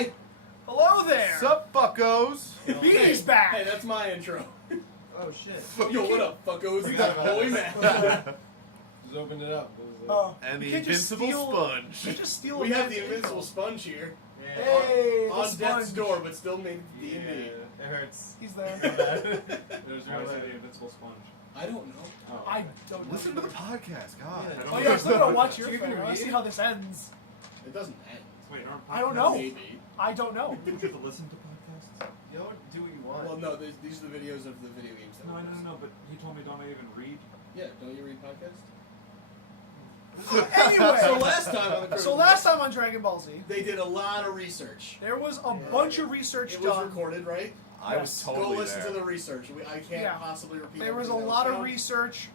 Hi. Hello there. Sup, fuckos? Beattie's back. Hey, that's my intro. Oh shit. Yo, what up, fuckos? You got Holy man. Just opened it up. And the You can't just invincible steal- sponge. You just steal. We a have man's the invincible info. sponge here. Yeah. Hey, the On death's sponge. door, but still made Yeah, D&D. it hurts. He's there. There's really the invincible sponge. I don't know. Oh, I don't know. Listen to the podcast, God. Yeah. Oh yeah, I'm still gonna watch your You're thing. gonna I want to read see it? how this ends. It doesn't end. Wait, aren't I don't podcasts- know. Maybe. I don't know. Don't you have to listen to podcasts? You know, do what you want. Well, no, these are the videos of the video games. That No, we no, post. no, but he told me don't I even read? Yeah, don't you read podcasts? Anyway, So last time on the so last time on Dragon Ball Z, they did a lot of research. there was a bunch of research It was done. recorded, right? I was totally Go listen there. to the research. I can't Yeah. possibly repeat. There was a everything that lot of found. research.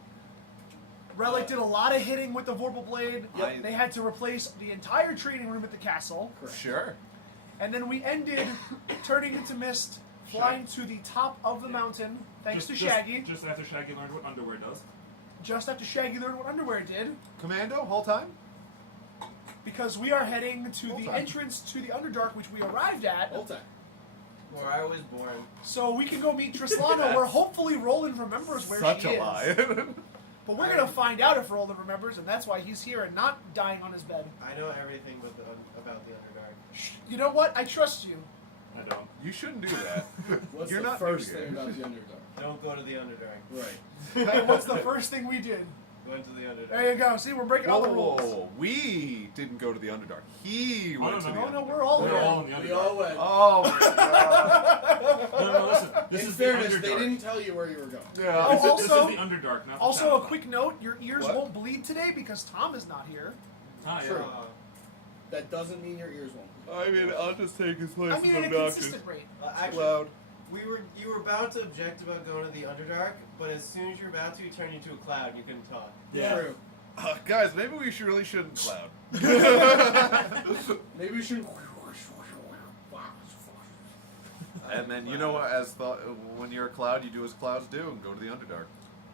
Rellik did a lot of hitting with the Vorpal Blade. Yep. They had to replace the entire training room at the castle. Correct. Sure. And then we ended turning into mist, flying to the top of the mountain, thanks to Shaggy. Just after Shaggy learned what underwear does. Just after Shaggy learned what underwear did, Commando, whole time? because we are heading to Whole the time. entrance to the Underdark, which we arrived at. Whole time. Where I was born. So we can go meet Trislana, where hopefully Ruland remembers where Such she a is. lie. But we're gonna find out if Ruland remembers, and that's why he's here and not dying on his bed. I know everything about the Underdark. You know what? I trust you. I don't. You shouldn't do that. What's You're the not first new thing here. about the Underdark? Don't go to the Underdark. Right. Hey, what's the first thing we did? Went to the Underdark. There you go. See, we're breaking all the rules. Whoa, we didn't go to the Underdark. He went to the No, no, Underdark. we're all We're there. all in the We Underdark. all went. Oh my god. No, no, listen. This In is fairness, the they Underdark. didn't tell you where you were going. Yeah. Oh, This is also- the Underdark, not the Also, a Shadowlands. quick note: your ears What? won't bleed today because Tom is not here. Ah, yeah. True. That doesn't mean your ears won't. I mean, I'll just take his place I mean, as at a obnoxious. consistent rate. Actually, Loud. you were about to object about going to the Underdark, but as soon as you're about to, you turn into a cloud and you couldn't talk. Yeah. True. Guys, maybe we really shouldn't cloud. Maybe we should. And then, you know what, when you're a cloud, you do as clouds do and go to the Underdark.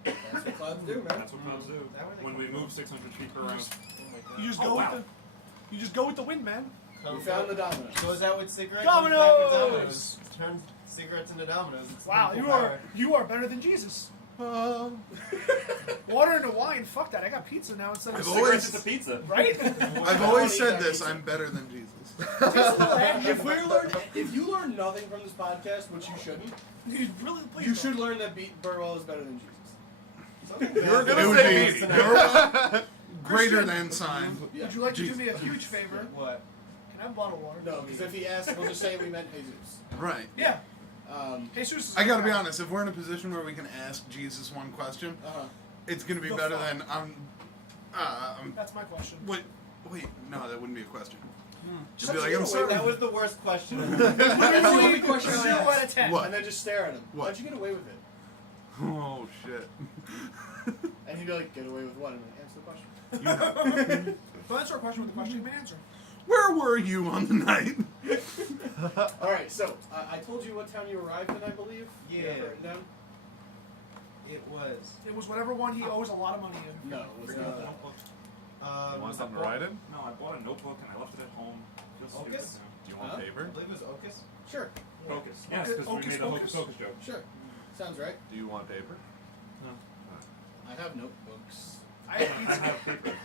That's what clouds do, man. That's what clouds do. Is that where they When come we from? move 600 feet per round. Oh my god. You just Oh, go wow. with the. You just go with the wind, man. We found the dominoes. So is that what cigarettes? Dominoes! Turn cigarettes into dominoes. It's Wow, equal you are power. you are better than Jesus. Water into wine. Fuck that. I got pizza now instead of I've Cigarettes always- into pizza. right. I've always said this. I'm better than Jesus. If you learn nothing from this podcast, which you shouldn't, You really please you don't. should learn that Burwell is better than Jesus. Something You're bad. gonna It would say be Beattie. greater than sign. Yeah. Would you like to do Jesus. me a huge favor? What? Can I have a bottle of water? No, because if he asks, we'll just say we meant Jesus. Right. Yeah. Jesus. I gotta be honest. If we're in a position where we can ask Jesus one question, it's gonna be The better fuck? than That's my question. Wait, no, that wouldn't be a question. Just Just be like, I'm sorry. That was the worst question. That's the only question I 0 asked. out of 10. What? And then just stare at him. What? How'd you get away with it? Oh shit. And he'd be like, get away with what? And then answer the question. So answer a question with a question. Give me an answer. Where were you on the night? Alright, so I told you what town you arrived in, I believe. Yeah. You have it written down? It was. It was whatever one he owes a lot of money in. No, it was Bring out the not. notebook. You want I something to bought- write in? No, I bought a notebook and I left it at home. Feels stupid Focus? now. Do you want Huh? I paper? believe it was Ocus. Sure. Focus. Yes, Ocus- because we made a Ocus Hocus Pocus joke. Sure. Sounds right. Do you want paper? No. I have notebooks. I I have pizza. have paper.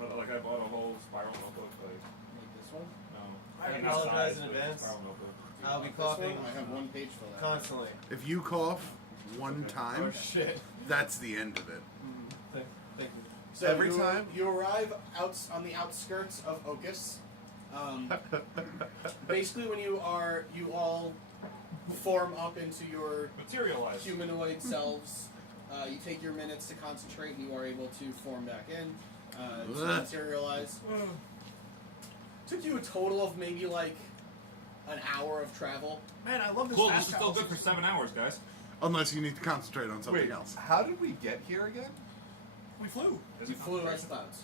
But like I bought a whole spiral notebook. Like Like this one? no. I Ain't apologize size, in but advance. Spiral notebook. I'll be This one? coughing I have one page for that. constantly. If you cough one Oh time, shit. that's the end of it. Thank you. So Every you, time? you arrive out on the outskirts of Ocus. Basically, when you all form up into your Materialized. humanoid selves. You take your minutes to concentrate, and you are able to form back in, to Ugh. materialize. Ugh. Took you a total of maybe like an hour of travel. Man, I love this Cool. This fast is still travel good for system. 7 hours, guys. Unless you need to concentrate on something else. How did we get here again? We flew. Is You it flew like concentration? clouds.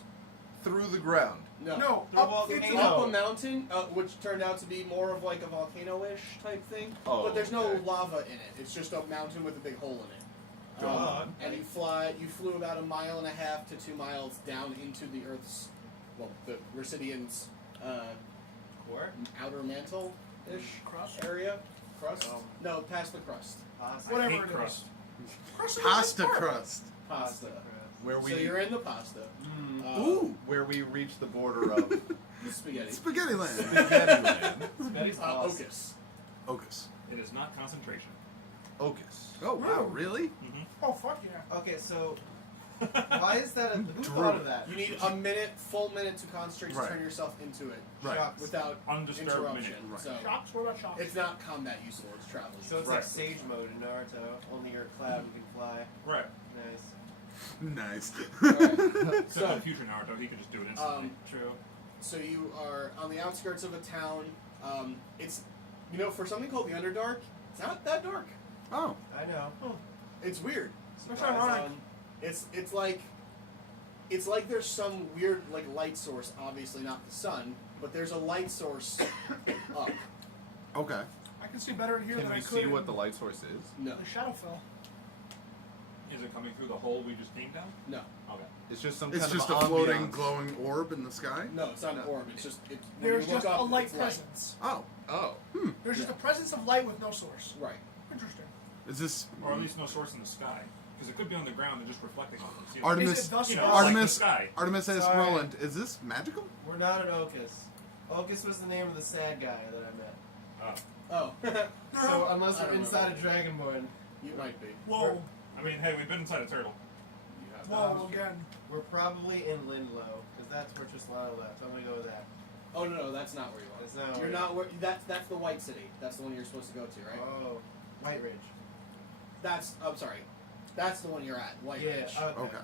Through the ground. No, No up volcano. into Up a mountain, which turned out to be more of like a volcano-ish type thing. Oh, but there's no okay. lava in it. It's just a mountain with a big hole in it. Go on. And you flew about 1.5 miles to 2 miles down into the Earth's, well, the Residians' War? outer mantle-ish Crust? area. Crust? Um, No, past the crust. Pasta. Whatever hate it is. crust. Crust is Pasta a good part. crust. Pasta. Where we So you're in the pasta. Mm. Ooh, where we reach the border of The spaghetti. spaghetti land. Spaghetti Land. Spaghetti sauce. Ocus. Ocus. It is not concentration. Ocus. Oh wow, really? Oh, fuck yeah. Okay, so why is that? Who Drew. thought of that? You need a full minute to concentrate to Right. turn yourself into it Right. Shocks. without Undisturbed interruption. minute. Right. So Shops? What about shops? it's not combat useful. It's travel. So it's Right. like Sage mode in Naruto. Only you're a cloud and can fly. Right. Nice. Nice. Alright. Except So- in future Naruto, he could just do it instantly. True. So you are on the outskirts of a town. It's, for something called the Underdark, it's not that dark. Oh, I know. It's weird. That's Surprise. ironic. It's like there's some weird light source. Obviously not the sun, but there's a light source up. okay. I can see better in here Can than we I could see in what the light source is? No, the Shadowfell. Is it coming through the hole we just came down? no, Okay. It's just some It's kind just of a floating, ambiance. glowing orb in the sky. no. It's not an orb. It's just when There's you look just up, a light it's presence. Oh, Oh. There's just Yeah. a presence of light with no source. Right. Interesting. is this Or at least no source in the sky. Because it could be on the ground and just reflecting off us. Artemis? Is it thus You know, far? like the Artemis. sky. Artemis asks Sorry. Roland, "Is this magical?" We're not an Ocus. Ocus was the name of the sad guy that I met. Oh, So unless I we're don't inside know. a Dragonborn, you might be. Whoa. I mean, hey, we've been inside a turtle. You have. Whoa, again. we're probably in Lindlow because that's where Trislana left. I'm gonna go with that. Oh no, that's not where you are. That's not You're where- not where. That's the White City. That's the one you're supposed to go to, right? Oh, White Ridge. I'm sorry. That's the one you're at, White Yeah. Ridge. Okay.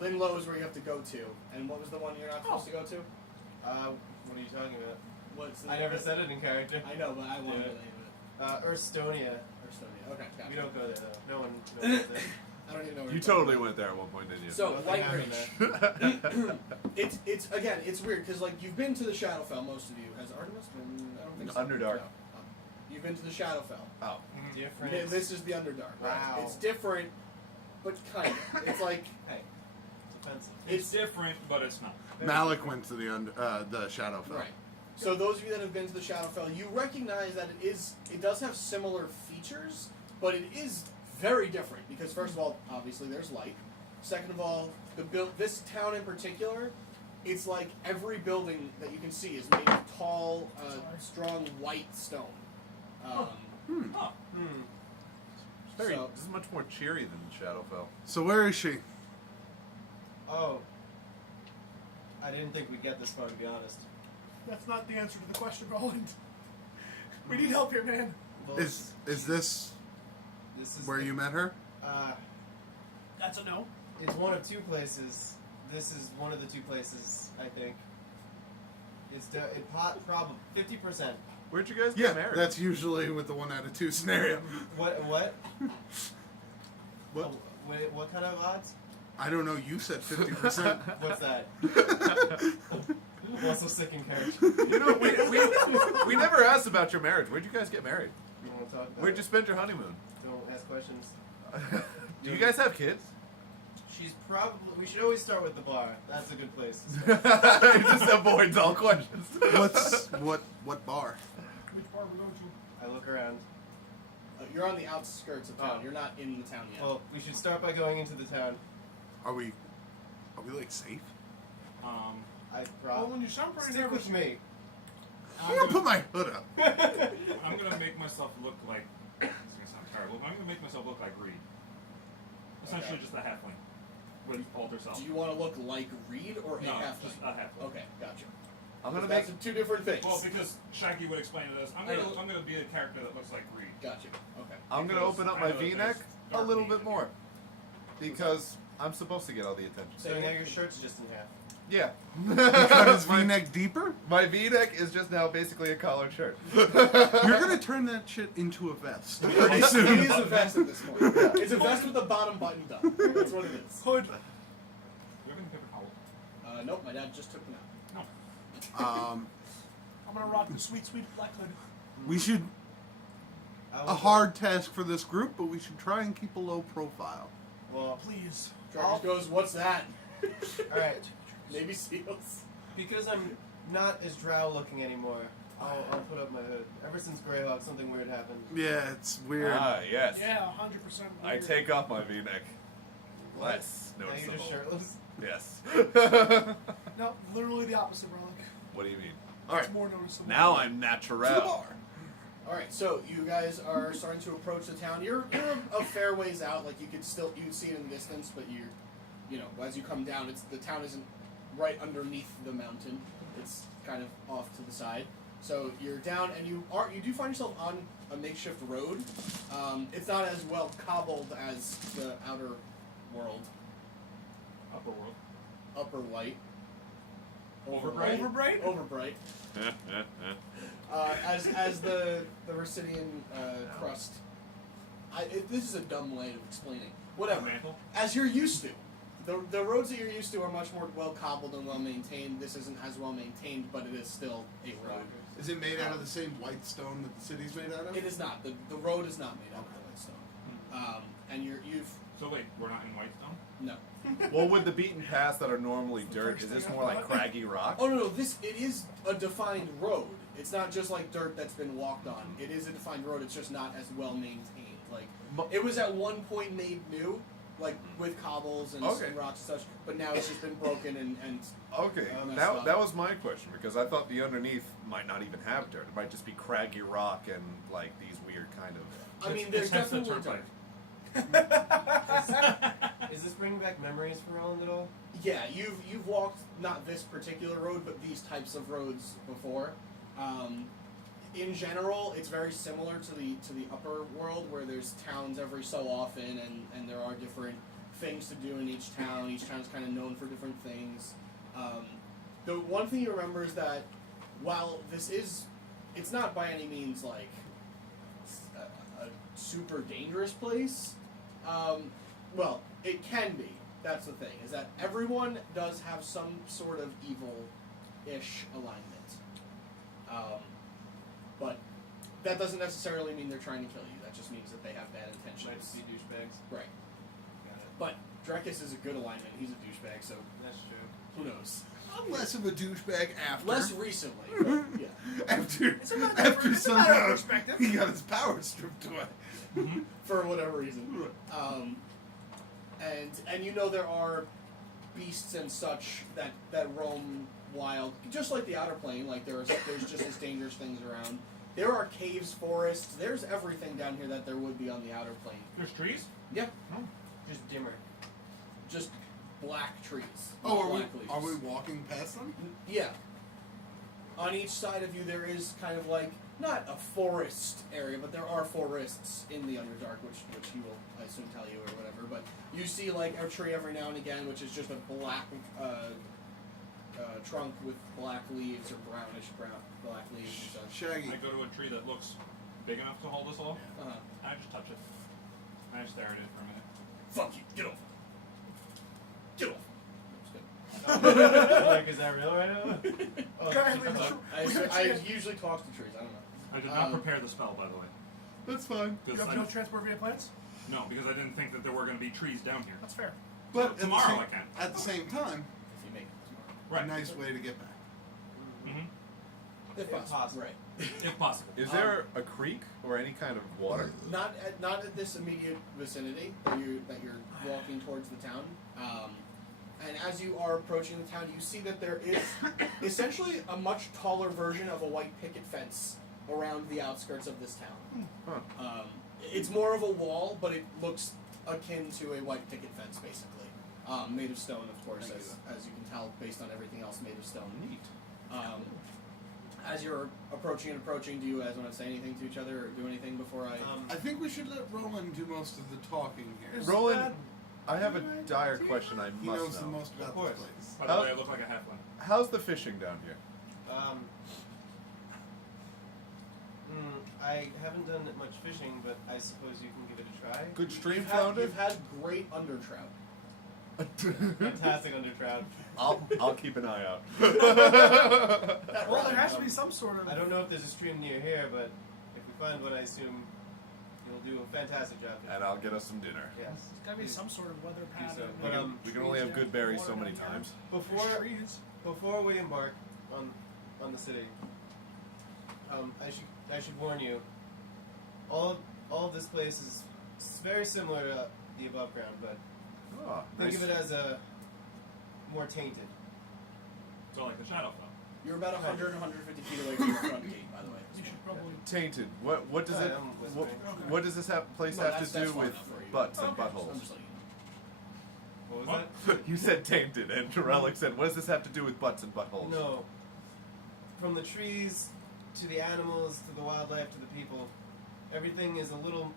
Linlow is where you have to go to. And what was the one you're not supposed to go to? What are you talking about? What's the I never said it in character. I know, but I want Yeah. to name it. Urstonia. Urstonia. Okay, gotcha. We don't go there though. No one knows there. I don't even know where You you're talking totally about. went there at one point, didn't you? So Nothing White happened Ridge. It's again, it's weird because you've been to the Shadowfell. Most of you has Artemis been? I don't think so. Underdark. No. You've been to the Shadowfell. Oh. Different. This is the Underdark. Right? Wow. It's different, but kind of. It's like Hey, it's offensive. It's different, but it's not. Malik went to the Shadowfell. right. So those of you that have been to the Shadowfell, you recognize that it does have similar features, but it is very different because first of all, obviously there's light. Second of all, this town in particular, it's like every building that you can see is made of tall, strong white stone. Huh. So- This is much more cheery than Shadowfell. So where is she? Oh. I didn't think we'd get this far, to be honest. That's not the answer to the question, Roland. We need help here, man. Well, Is this this is where you met her? That's a no. It's one of two places. This is one of the two places, I think. It's probably 50%. Where'd you guys Yeah, get married? that's usually with the 1 out of 2 scenario. What? What? What kind of odds? I don't know. You said 50%. What's that? I'm also sick in character. You know, we never asked about your marriage. Where'd you guys get married? You want to talk about Where'd you it? spend your honeymoon? Don't ask questions. Do you guys have kids? She's probably. We should always start with the bar. That's a good place. It just avoids all questions. What bar? Which part are we going to? I look around. You're on the outskirts of town. Oh. You're not in the town yet. Well, we should start by going into the town. Are we like safe? I Well, probably. when you sound pretty Stick nervous. with me. I'm gonna put my hood up. I'm gonna make myself look like. It's gonna sound terrible, but I'm gonna make myself look like Reed. Essentially, Okay. just a halfling with alter self. Do you want to look like Reed or a No, halfling? just a halfling. Okay, gotcha. I'm gonna That's make. two different things. Well, because Shaggy would explain it as I'm I gonna know. be a character that looks like Reed. Gotcha. Okay. I'm gonna because open up I my know that V-neck there's a dark little meat in bit more because I'm supposed to get all the attention. So now your shirt's just in half. Yeah. Cut his V-neck deeper. My V-neck is just now basically a collared shirt. You're gonna turn that shit into a vest pretty It soon. is a vest at this point. It's a vest with the bottom buttoned up. That's what it is. Hood. Do you have any paper towel? Nope, my dad just took them out. No. I'm gonna rock the sweet, sweet black hood. We should I a will- hard task for this group, but we should try and keep a low profile. Well, Please. Dragus goes, what's that? alright. Navy SEALs. Because I'm not as drow looking anymore, I'll put up my hood. Ever since Greyhawk, something weird happened. Yeah, it's weird. Ah, yes. Yeah, 100%. I take off my V-neck. Less Now you're noticeable. just shirtless. Yes. No, literally the opposite, Rellik. What do you mean? All right. It's more noticeable. Now I'm To the natural. bar. All right, so you guys are starting to approach the town. You're a fair ways out. Like you'd see it in the distance, but you know, as you come down, the town isn't right underneath the mountain. It's kind of off to the side. So you're down, and you do find yourself on a makeshift road. It's not as well cobbled as the outer world, Upper world. upper white, Overbright? Overbright? overbright. As the Rusidian crust. This is a dumb way of explaining. Whatever. Mantle? As you're used to. The roads that you're used to are much more well cobbled and well maintained. This isn't as well maintained, but it is still a road. Is it made out of the same white stone that the city's made out of? It is not. The road is not made out of white stone. And you've So wait, we're not in Whitestone? no. Well, with the beaten paths that are normally dirt, is this more like craggy rock? Oh no, it is a defined road. It's not just like dirt that's been walked on. It is a defined road. It's just not as well maintained. Like it was at one point made new, like with cobbles and, Okay. and rocks and such. But now it's just been broken and Okay, messed that, up. that was my question, because I thought the underneath might not even have dirt. It might just be craggy rock and like these weird kind of... I mean, there's hence the definitely turnpike. Is this bringing back memories for Roland at all? Yeah, you've walked not this particular road, but these types of roads before. In general, it's very similar to the upper world, where there's towns every so often, and there are different things to do in each town. Each town's kind of known for different things. The one thing you remember is that while it's not by any means like a super dangerous place. Well, it can be. That's the thing, is that everyone does have some sort of evil-ish alignment. But that doesn't necessarily mean they're trying to kill you. That just means that they have bad Might intentions. just be douchebags. Right. Got it. But Drekas is a good alignment. He's a douchebag, so That's true. who knows? I'm less of a douchebag after. Less recently, but yeah. After, It's a matter of- after it's a matter of somehow perspective. he got his power stripped away. For whatever reason. And you know there are beasts and such that roam wild, just like the outer plane. Like there's just as dangerous things around. There are caves, forests. There's everything down here that there would be on the outer plane. There's trees? Yep, Just dimmer. just black trees. Oh, black leaves. are we walking past them? Yeah. On each side of you, there is kind of like not a forest area, but there are forests in the Underdark, which he will, I assume, tell you or whatever. But you see like a tree every now and again, which is just a black trunk with black leaves or brownish black leaves and such. Shaggy. I go to a tree that looks big enough to hold us all. I just touch it. I just stare at it for a minute. Fuck you! Get off! Get off! Like, is that real right now? Oh, Currently, I usually talk to trees. I don't know. I did not prepare the spell, by the way. That's fine. you Because have no transport via plants? no, because I didn't think that there were going to be trees down here. That's fair. But at the Tomorrow same- I can. At the same time, If you make it tomorrow. a nice way to get back. Mm-hmm. If possible. Right. If possible. Is there a creek or any kind of water? Not at this immediate vicinity that you're walking towards the town. And as you are approaching the town, you see that there is essentially a much taller version of a white picket fence around the outskirts of this town. Huh. It's more of a wall, but it looks akin to a white picket fence, basically. Made of stone, of course, Thank as you can tell, based on everything else made of stone. Neat. As you're approaching, do you guys want to say anything to each other or do anything before I... I think we should let Roland do most of the talking here. Is Roland, that I have a good dire idea? question I He must knows the know. most about Of course. this place. By the way, I look like a halfling. How's the fishing down here? I haven't done much fishing, but I suppose you can give it a try. Good stream You've flounder? had great undertrout. Fantastic undertrout. I'll keep an eye out. Well, there has to be some sort of. I don't know if there's a stream near here, but if we find one, I assume you'll do a fantastic job. And I'll get us some dinner. Yes. There's got to be some sort of weather pattern. so. We But, can, we can only have good berries so many times. Before Trees. we embark on the city, I should warn you. All of this place is very similar to the above ground, but Oh, think nice. of it as a more tainted. So like the Shadowfell. You're about 100, 150 feet away from the front gate, by the way. You should probably. Tainted. What does Hi, it? I'm What, listening. what does this place No, have that's- to do that's far with enough for you. butts and Okay. I'm buttholes? just letting you know. What was that? You said tainted, and Rellik said, "What does this have to do with butts and buttholes?" No. From the trees to the animals to the wildlife to the people, everything is a little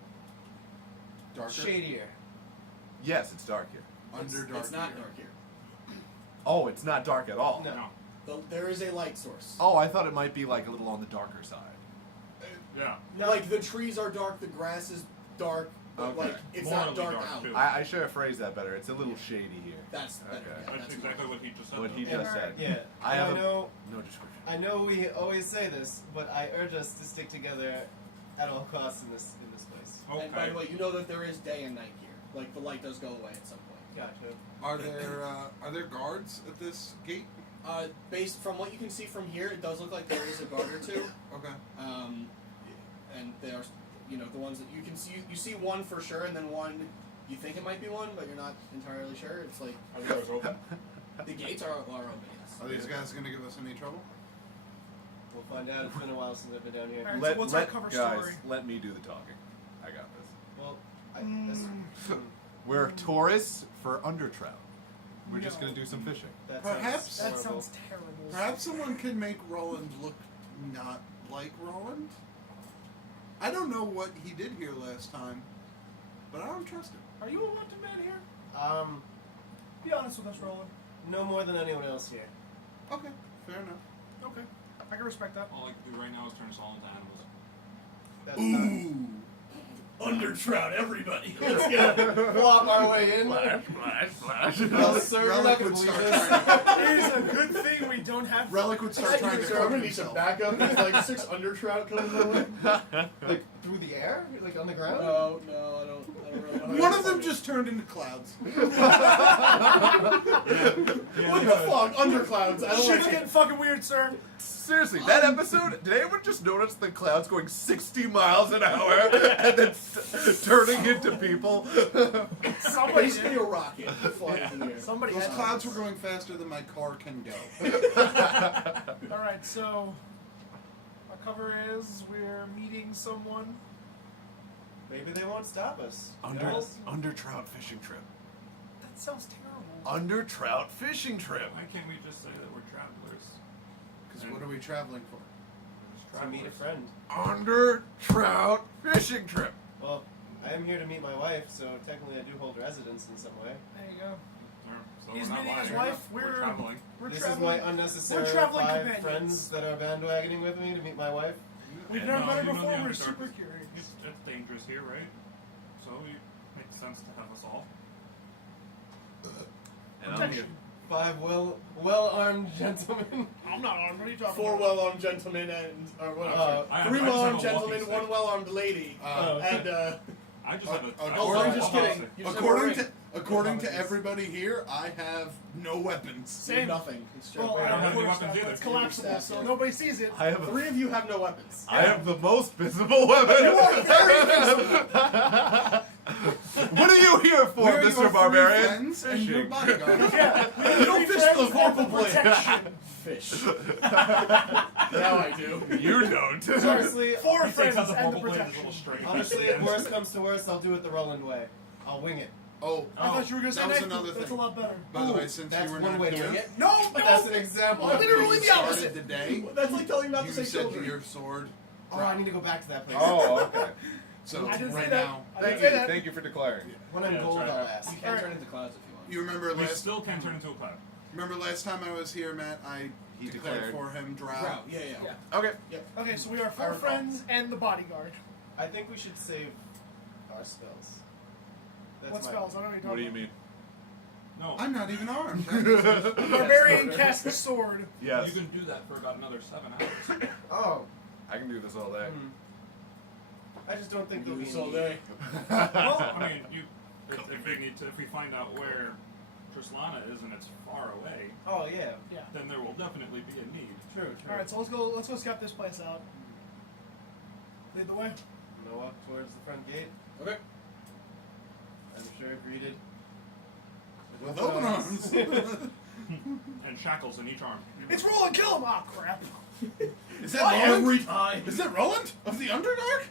Darker. shadier. Yes, it's dark here. Underdark. It's not here. dark here. Oh, it's not dark at all. No. There is a light source. Oh, I thought it might be like a little on the darker side. Yeah. No. Like the trees are dark, the grass is dark, but Okay. like it's not Morally dark dark, out. too. I should have phrased that better. It's a little shady here. That's better. Okay. Yeah, That's that's exactly what he just said. What he though. just said. Yeah. I And have I know. no description. I know we always say this, but I urge us to stick together at all costs in this place. Okay. And by the way, you know that there is day and night here. Like the light does go away at some point. Gotcha. Are there guards at this gate? Based from what you can see from here, it does look like there is a guard or two. Okay. And they are, the ones that you can see. You see one for sure, and then one you think it might be one, but you're not entirely sure. It's like Are the doors open? the gates are open. Yes. Are these guys going to give us any trouble? We'll find out. It's been a while since I've been down here. Alright, so what's our cover guys, story? let me do the talking. I got this. Well, We're tourists for undertrout. We're just No. gonna do some fishing. that Perhaps- sounds That horrible. sounds terrible. Perhaps someone can make Roland look not like Roland? I don't know what he did here last time, but I don't trust him. Are you a wanted man here? Be honest with us, Roland. No more than anyone else here. Okay, fair enough. Okay, I can respect that. All I can do right now is turn us all into animals. That's not. Ooh! Undertrout, everybody. Let's go. Flop our way in. Splash. Well, sir, you're not Relic gonna would believe start this. trying It is a good thing we don't have. Relic would start trying to Sir, I'm cook gonna need some himself. backup. There's like 6 undertrout coming my way. Like through the air, like on the ground. No, I don't really know. One of them just turned into clouds. What the fuck? Underclouds. I don't Shit's like getting it. fucking weird, sir. Seriously, that episode, did anyone just notice the clouds going 60 miles an hour and then turning into people? Somebody Basically did. a rocket flying in the air. Somebody Those had. clouds were going faster than my car can go. All right, so our cover is we're meeting someone. Maybe they won't stop us. Undertrout fishing trip. That sounds terrible. Undertrout fishing trip. Why can't we just say that we're travelers? Because what are we traveling for? We're just To meet a travelers. friend. Undertrout fishing trip. Well, I am here to meet my wife, so technically I do hold residence in some way. There you go. So He's we're not meeting his lying. wife. We're We're traveling. We're This traveling. is my unnecessary we're traveling 5 companions. friends that are bandwagoning with me to meet my wife. We've And never no, met her you know before. the We're Underdark super is- curious. It's dangerous here, right? So it makes sense to have us all. And I'm here. 5 well-armed gentlemen. I'm not armed. What are you talking 4 about? well-armed gentlemen and I 3 just well-armed have a walking gentlemen, stick. 1 well-armed lady, and I just have a. oh, I'm According- just kidding. You just have a According ring. to according to everybody here, I have no weapons. You have Same. nothing. It's just- Well, I don't have any of course weapons not. either. It's collapsible, Your so staff, yeah. nobody sees it. I have 3 of you have no weapons. I have the most visible weapon. What are you here for, Where are your Mr. 3 Barbarian? friends and your Fishing. bodyguard? Yeah, You don't fish the vocal plate. protection. Fish. Now I do. You don't. Honestly, 4 He friends takes out the and the vocal plate, his protection. little string. honestly, if worst comes to worst, I'll do it the Roland way. I'll wing it. Oh, I thought you were going to say that was knife. another That's a thing. lot better. by the way, since That's you were one not way to here, wing it. No, But no. that's an example. Oh, literally you the started opposite. the day. That's like telling me not to You say said children. your sword. Oh, I need to go back to that place. Oh, okay. So I didn't right say that. now, I Thank didn't you. say that. Thank you for declaring. When I'm Yeah, gold, try I'll that. ask. You can turn into clouds if you want. you remember We last still can't turn into a cloud. last time I was here, Matt. I He declared declared. for him drow. Drow. Yeah. Okay. Okay, so we are I 4 recall. friends and the bodyguard. I think we should save our spells. That's What my- spells? I don't know what you're What do you talking mean? No. I'm not even armed. about. Barbarian casts the sword. Yes. You can do that for about another 7 hours. Oh. I can do this all day. I just don't think Do there'll be this any all day. Well, I mean, if we find out where Trislana is and it's far away, Oh yeah, Yeah. then there will definitely be a need. true. All right, so let's go scout this place out. Lead the way. I'm gonna walk towards the front gate. Okay. I'm sure greeted With open arms. And shackles in each arm. It's Ruland, kill him! Ah, crap. Is that Not Roland? every time. Is that Roland of the Underdark?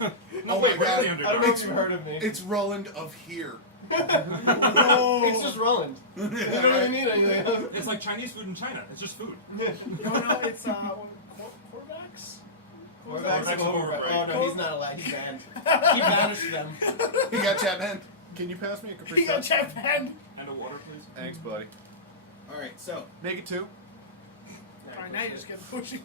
No, Oh wait, my God. we're the I don't know Underdark. if you've heard of me. It's Roland of here. It's just Ruland. You don't even need anything else. It's like Chinese food in China. It's just food. No, it's, quarterbacks? Quarterback's Quarterback's over. over, Oh right. no, he's not allowed. He's banned. He banished them. He got chat hand. Can you pass me a Capri He got Sun? Jeff hand. And a water, please. Thanks, buddy. Alright, so Make it 2, Alright, now you're just getting pushy.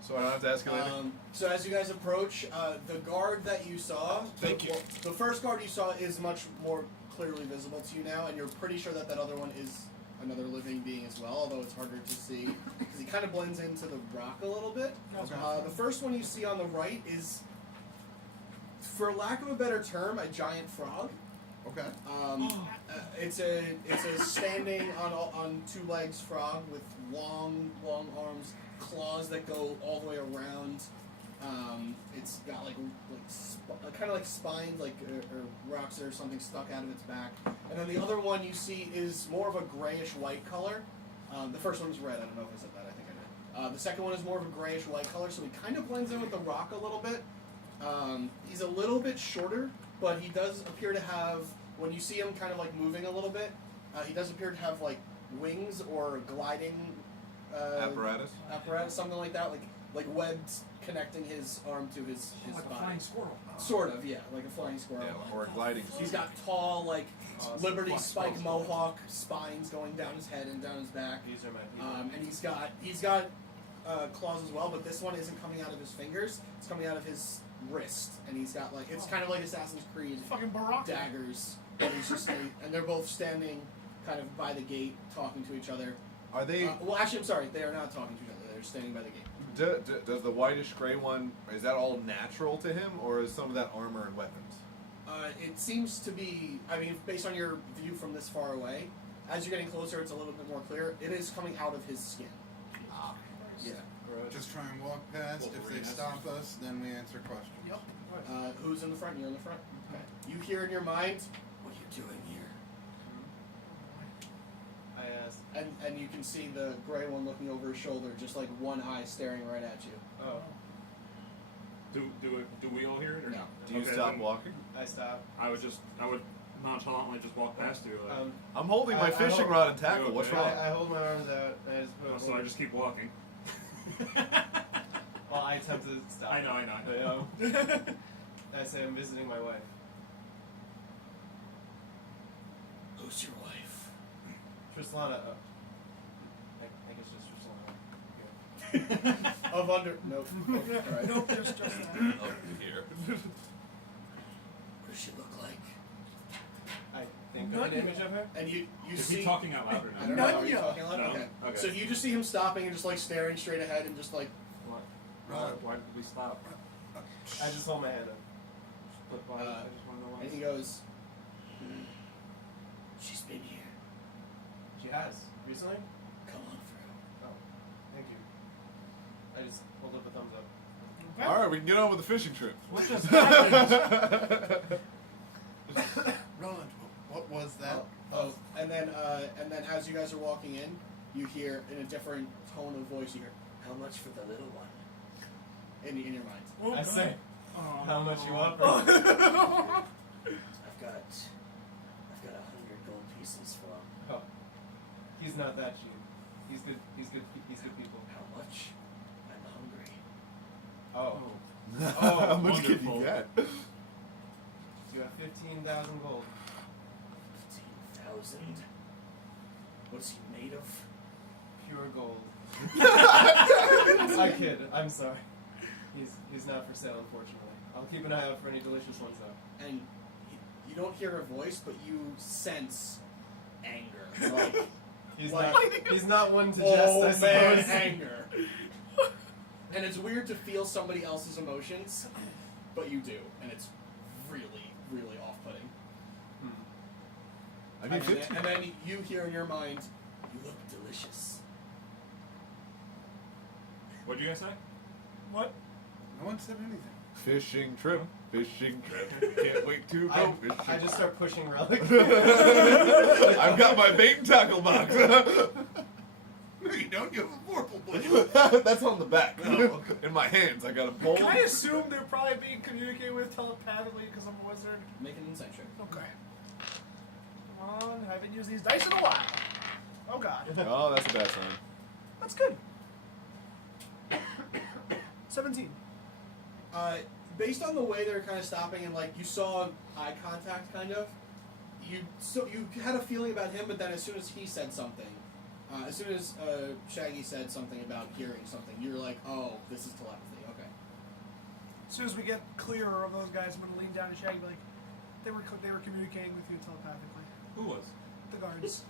so I don't have to escalate it. so as you guys approach, the guard that you saw, Thank you. the first guard you saw is much more clearly visible to you now, and you're pretty sure that that other one is another living being as well, although it's harder to see because he kind of blends into the rock a little bit. The first one you see on the right is, for lack of a better term, a giant frog. Okay. It's a standing on two legs frog with long arms, claws that go all the way around. It's got kind of like spines, like or rocks or something stuck out of its back. And then the other one you see is more of a grayish white color. The first one is red. I don't know if I said that. I think I did. The second one is more of a grayish white color, so he kind of blends in with the rock a little bit. He's a little bit shorter, but he does appear to have, when you see him kind of like moving a little bit, he does appear to have like wings or gliding Apparatus? something like that, like webs connecting his arm to his Like a body. flying squirrel. Sort of, yeah, like a flying squirrel. Yeah, or a gliding. He's got tall, like Liberty Flux, Spike flux, mohawk spines going down his head and down his back. These are my people. And he's got claws as well, but this one isn't coming out of his fingers. It's coming out of his wrist, and he's got like it's kind of like Assassin's Creed Fucking Barack. daggers. And he's just and they're both standing kind of by the gate, talking to each other. Are they? Well, actually, I'm sorry, they are not talking to each other. They're standing by the gate. Does the whitish gray one, is that all natural to him, or is some of that armor and weapons? It seems to be. I mean, based on your view from this far away, as you're getting closer, it's a little bit more clear. It is coming out of his skin. Yeah. Just try and walk past. If they Wolverine-esque. stop us, then we answer questions. Yep. Who's in the front? You're in the front. Okay. You hear in your mind, "What are you doing here?" I asked. And you can see the gray one looking over his shoulder, just like one eye staring right at you. Oh, Do we all hear it or No. Do you Okay, stop then walking? I stopped. I would nonchalantly just walk past you. I'm holding my I fishing hope- rod and tackle. Okay. What's wrong? I hold my arms out and I just put. So I just keep walking. Well, I attempt to stop. I know. I say I'm visiting my wife. Who's your wife? Trislana. I guess just Trislana. Of under. Nope. Alright. Nope, just that. Oh, here. What does she look like? I think of an image of her. And you Is see. he talking out loud or I not? don't know. Are you None talking loud? No. Okay. Okay. So you just see him stopping and just like staring straight ahead and just like. Why did we stop? I just hold my hand up. But why? I just want to know why. And he goes. She's been here. She has recently. Come on through. Oh, thank you. I just hold up a thumbs up. Okay. All right, we can get on with the fishing trip. What just happened? Roland, what was that? Oh, and then as you guys are walking in, you hear in a different tone of voice. You hear, "How much for the little one?" In your mind. Oh, I say, Oh, how much you offer? I've got 100 gold pieces for him. Oh, he's not that cheap. He's good. He's good people. How much? I'm hungry. Oh, How much can wonderful. you get? you have 15,000 gold. 15,000. What's he made of? Pure gold. I kid. I'm sorry. He's not for sale, unfortunately. I'll keep an eye out for any delicious ones, though. And you don't hear a voice, but you sense anger. Like, He's not one to jest, I oh suppose. man, anger. And it's weird to feel somebody else's emotions, but you do, and it's really, really off-putting. I mean, 15. And then you hear in your mind, "You look delicious." What'd you guys say? What? No one said anything. Fishing trip. Can't wait to go fishing. I just start pushing Rellik. I've got my bait and tackle box. No, you don't. You have a vorpal blade. That's on the back. Oh, okay. In my hands, I got a bowl. Can I assume they're probably being communicated with telepathically because I'm a wizard? Make an insight check. Okay. Come on, I haven't used these dice in a while. Oh god. Oh, that's a bad sign. That's good. 17. Based on the way they're kind of stopping and like you saw eye contact, kind of, you had a feeling about him, but then as soon as he said something, as soon as Shaggy said something about hearing something, you're like, oh, this is telepathy. Okay. As soon as we get clearer of those guys, I'm gonna lean down to Shaggy and be like, they were communicating with you telepathically. Who was? The guards.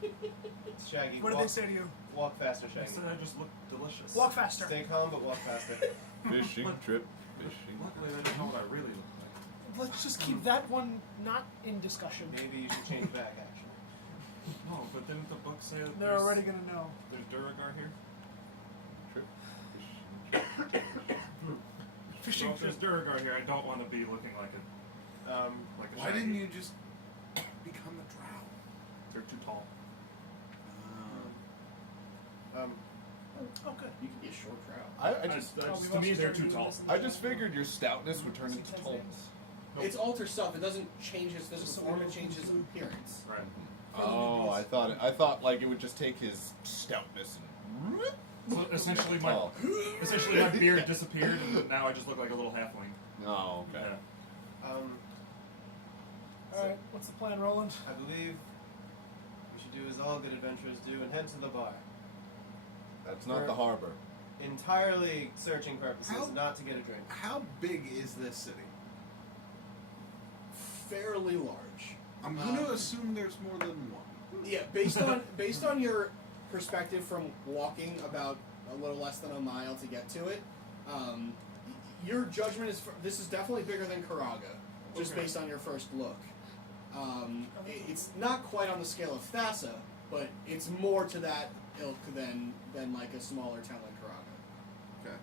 Shaggy. What did they say to you? Walk faster, I Shaggy. said I just looked delicious. Walk faster. Stay calm, but walk faster. Fishing trip. Fishing. Luckily, I didn't know what I really looked like. Let's just keep that one not in discussion. Maybe you should change back, actually. No, but didn't the book say that They're already gonna know. there's Duragar here? Trip. Fishing So if there's trip. Duragar here, I don't want to be looking like a Why Shaggy. didn't you just become a drow? They're too tall. Oh, good. You could be a short trout. I just, Oh, we've to me, also they're started too doing tall. this in I the just show. figured your stoutness would turn into Six tallness. names. Nope. It's alter stuff. It doesn't change his physical So form. we It don't changes include- appearance. Right. Oh, I thought like it would just take his stoutness and. So essentially, Oh. my beard disappeared, and now I just look like a little halfling. Oh, okay. Yeah. Alright, what's the plan, Roland? I believe we should do as all good adventurers do and head to the bar. That's not the harbor. Entirely searching purposes, How- not to get a drink. How big is this city? Fairly large. I'm going to assume there's more than one. Yeah, based on your perspective from walking about a little less than a mile to get to it, your judgment is this is definitely bigger than Karaga, just Okay. based on your first look. It's not quite on the scale of Thassa, but it's more to that ilk than like a smaller town like Karaga. Okay.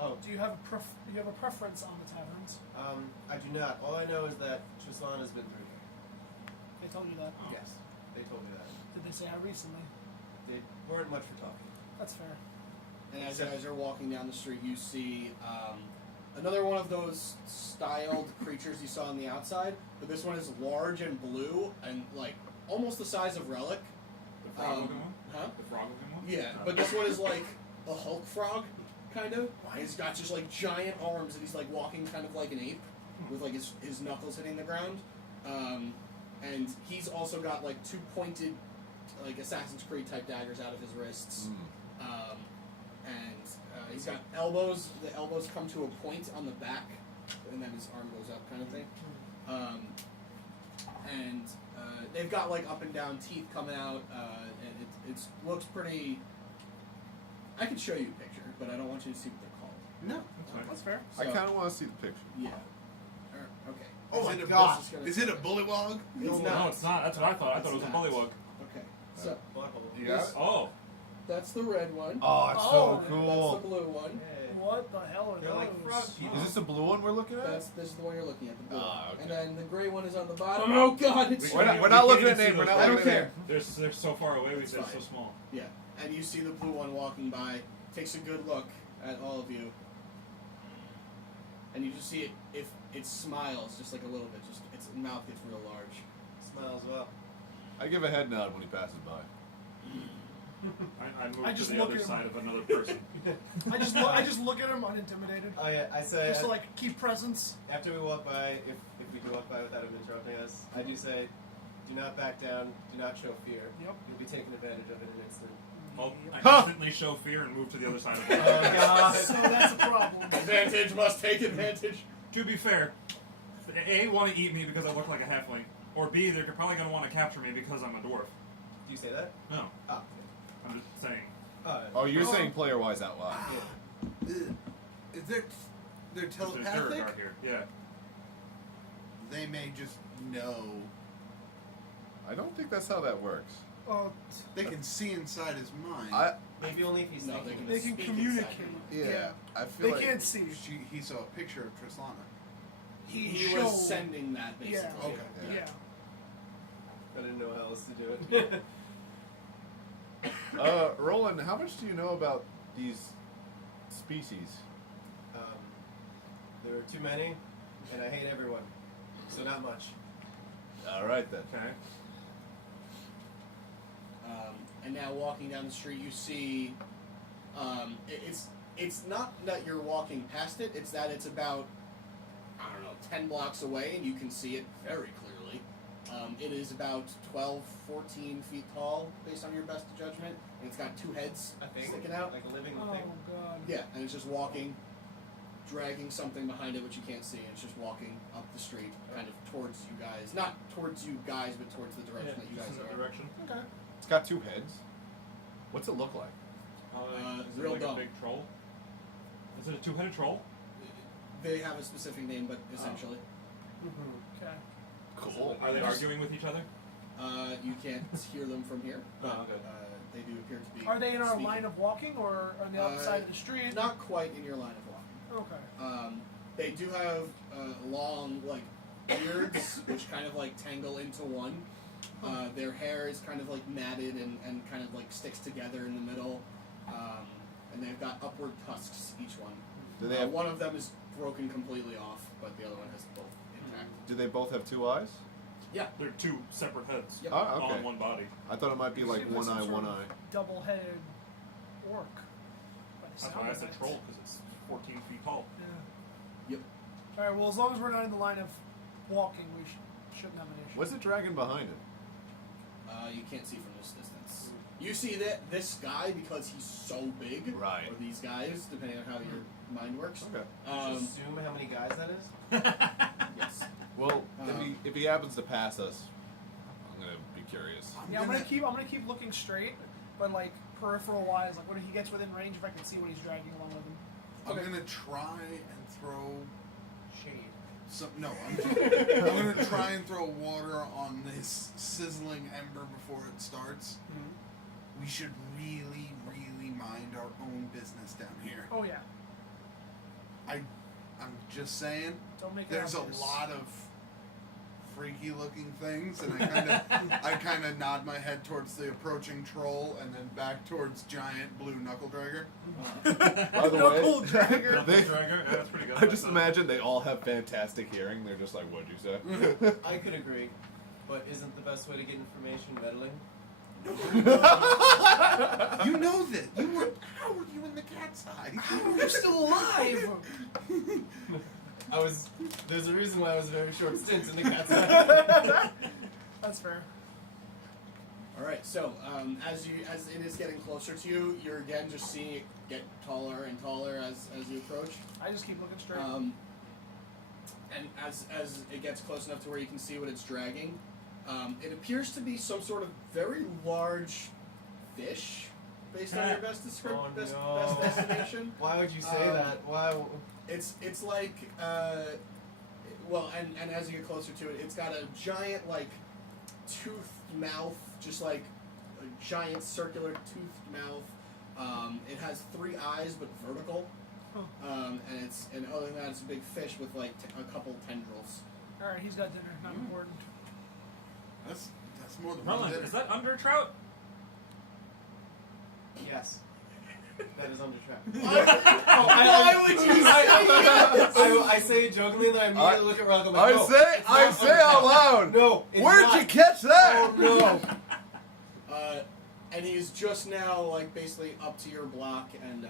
Oh, Do you have a preference on the taverns? I do not. All I know is that Trislana's been through here. They told you that. Oh. Yes, they told me that. Did they say how recently? They weren't much for talking. That's fair. And as you're walking down the street, you see another one of those styled creatures you saw on the outside, but this one is large and blue and like almost the size of Rellik. The frog-looking one? Huh? The frog-looking one? Yeah, No. but this one is like a Hulk frog, kind of. And he's got just like giant arms, and he's like walking kind of like an ape, with like his knuckles hitting the ground. And he's also got like two pointed, like Assassin's Creed type daggers out of his wrists. And he's got elbows. The elbows come to a point on the back, and then his arm goes up, kind of thing. And they've got like up and down teeth coming out, and it looks pretty. I could show you a picture, but I don't want you to see what they're called. No. That's fine. That's fair. I So- kind of want to see the picture. Yeah. Okay. Oh Is my it a- god. this gonna- Is it a bullywog? It's No, not. it's not. That's what I thought. I thought it was a It's not. bullywug. Okay. So Butthole. You got it? Oh. that's the red one. Oh, it's Oh, so That's cool. the blue one. Hey. What the hell are They're those? like frog people. Is this the blue one we're looking at? This is the one you're looking at. The blue. Ah, okay. And then the gray one is on the bottom. Oh god, it's We're not We looking can't at even name. We're see not I don't looking at care. name. They're so far away. We It's said it's so fine. small. Yeah. And you see the blue one walking by, takes a good look at all of you. And you just see it, if it smiles just like a little bit, just its mouth gets real large. Smiles well. I give a head nod when he passes by. I moved I to just the look other at him. side of another person. I just look at him unintimidated. Oh yeah, I say Just to like keep presence. after we walk by, if we do walk by without him interrupting us, I do say, do not back down, do not show fear. Yep. You'll be taken advantage of in an instant. Oh, I Huh. instantly show fear and move to the other side of the Oh god. So that's a problem. Advantage must take advantage. To be fair, A, want to eat me because I look like a halfling, or B, they're probably going to want to capture me because I'm a dwarf. Do you say that? No, Ah. I'm just saying. Oh, you're saying player wise out loud. Yeah. Is there they're There's telepathic? Duragar here. Yeah. They may just know. I don't think that's how that works. Oh, They can see inside his mind. Maybe only if he's No, thinking. they can Speak communicate. inside Yeah, I feel They like can't see. He saw a picture of Trislana. He showed- was sending that basically. Yeah. Okay. Yeah. I didn't know how else to do it. Roland, how much do you know about these species? There are too many, and I hate everyone, so not much. All right then. Okay. And now walking down the street, you see. It's not that you're walking past it. It's that it's about, I don't know, 10 blocks away, and you can see it very clearly. It is about 12, 14 feet tall, based on your best judgment, and it's got two heads A thing? sticking out. Like a living Oh thing? god. Yeah, and it's just walking, dragging something behind it which you can't see, and it's just walking up the street, kind of towards you guys. Not towards you guys, but towards the direction that you Just guys in that are. direction. Okay. It's got two heads. What's it look like? Is it real like dumb. a big troll? Is it a two-headed troll? They have a specific name, but essentially, Okay. Cool. Are they arguing with each other? you can't hear them from here, but Oh, okay. they do appear to be. Are they in our speaking. line of walking or on the outside of the street? Not quite in your line of walking. Okay. They do have long, like, beards, which kind of like tangle into one. Their hair is kind of like matted and kind of like sticks together in the middle. And they've got upward tusks, each one. Do they have? One of them is broken completely off, but the other one has both intact. Do they both have two eyes? Yeah. They're two separate heads. Yep. Oh, All okay. in one body. I thought it might be like Seems one some eye, sort one of eye. Double-headed orc. by the That's sound why I of said it. troll, because it's 14 feet tall. Yeah. Yep. All right. Well, as long as we're not in the line of walking, we shouldn't have an issue. What's the dragon behind it? You can't see from this distance. You see that this guy, because he's so big, Right. or these guys, depending on how your mind works. Okay. Just assume how many guys that is? Yes. Well, if he happens to pass us, I'm gonna be curious. Yeah, I'm gonna keep looking straight, but like peripheral wise, like when he gets within range, if I can see what he's dragging along with him. I'm gonna try and throw Shade. some. No, I'm gonna try and throw water on this sizzling ember before it starts. We should really, really mind our own business down here. Oh yeah. I'm just saying. Don't make it There's a obvious. lot of freaky looking things, and I kind of nod my head towards the approaching troll, and then back towards giant blue knuckle dragger. By the Knuckle way, dragger. they- Dragger? Yeah, that's pretty good. I just imagine they all have fantastic hearing. They're just like, "What'd you say?" I could agree, but isn't the best way to get information meddling? You know that. How were you in the cat's eye? How are you still alive? There's a reason why I was very short stints in the cat's eye. That's fair. All right. So as it is getting closer to you, you're again just seeing it get taller and taller as you approach. I just keep looking straight. And as it gets close enough to where you can see what it's dragging, it appears to be some sort of very large fish, based on your best Oh, best no. estimation. Why would you say that? Why? It's like well, and as you get closer to it, it's got a giant like toothed mouth, just like a giant circular toothed mouth. It has 3 eyes but vertical. And other than that, it's a big fish with like a couple tendrils. All right, he's got dinner. Not important. That's more than one Roland, dinner. is that under trout? Yes. That is under trap. Why would you say that? I say it jokingly, and then I immediately look at Rock. I'm like, no, it's I not say under out trap. loud. No, it's Where'd not. you catch that? Oh no. And he's just now like basically up to your block and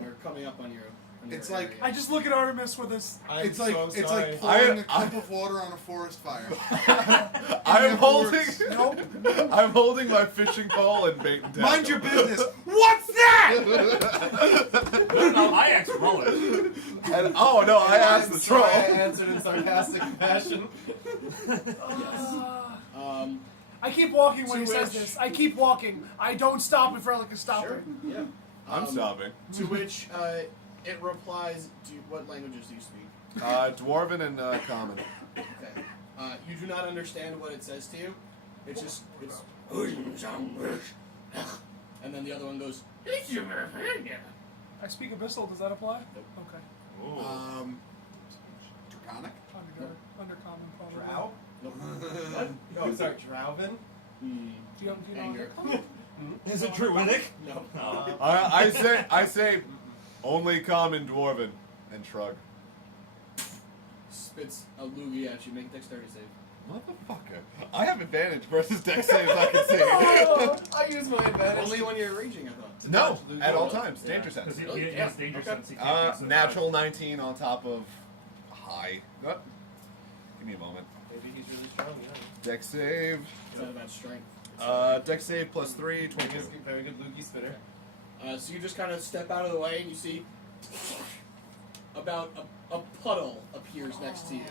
or coming up on your. It's like- area. I just look at Artemis with this. It's I'm like so sorry. pouring a cup of water on a forest fire. I'm holding. Nope. I'm holding my fishing pole and bait and tackle. Mind your business. What's that? No, I asked Roland. And oh no, I asked the I'm troll. sorry, I answered in sarcastic fashion. I keep walking when To he says which- this. I keep walking. I don't stop if Rellik is stopping. Sure. Yeah. I'm stopping. To which it replies. What languages do you speak? Dwarven and common. Okay. You do not understand what it says to you, It's just it's. And then the other one goes. I speak Abyssal. Does that apply? Nope. Okay. Oh. Draconic? Undercommon, probably. Drow? Nope. What? Oh, sorry, Drowvin? Hmm. Do you know Anger. Undercommon? Is it Druidic? No. I say, only common dwarven, and shrug. Spits a loogie at you. Make a dexterity save. Motherfucker. I have advantage versus dex saves, I can see. Oh, I use my advantage. Only when you're raging, I thought. No, Lose at all all. times. Yeah. Danger sense. Because he Really? has Yeah. danger Okay. sense. He can't take Natural 19 on top of high. Oh, give me a moment. Maybe he's really strong, yeah. Dex save. It's not about strength. Dex save plus 3, He's 22. a very good loogie spitter. So you just kind of step out of the way and you see about a puddle appears next to you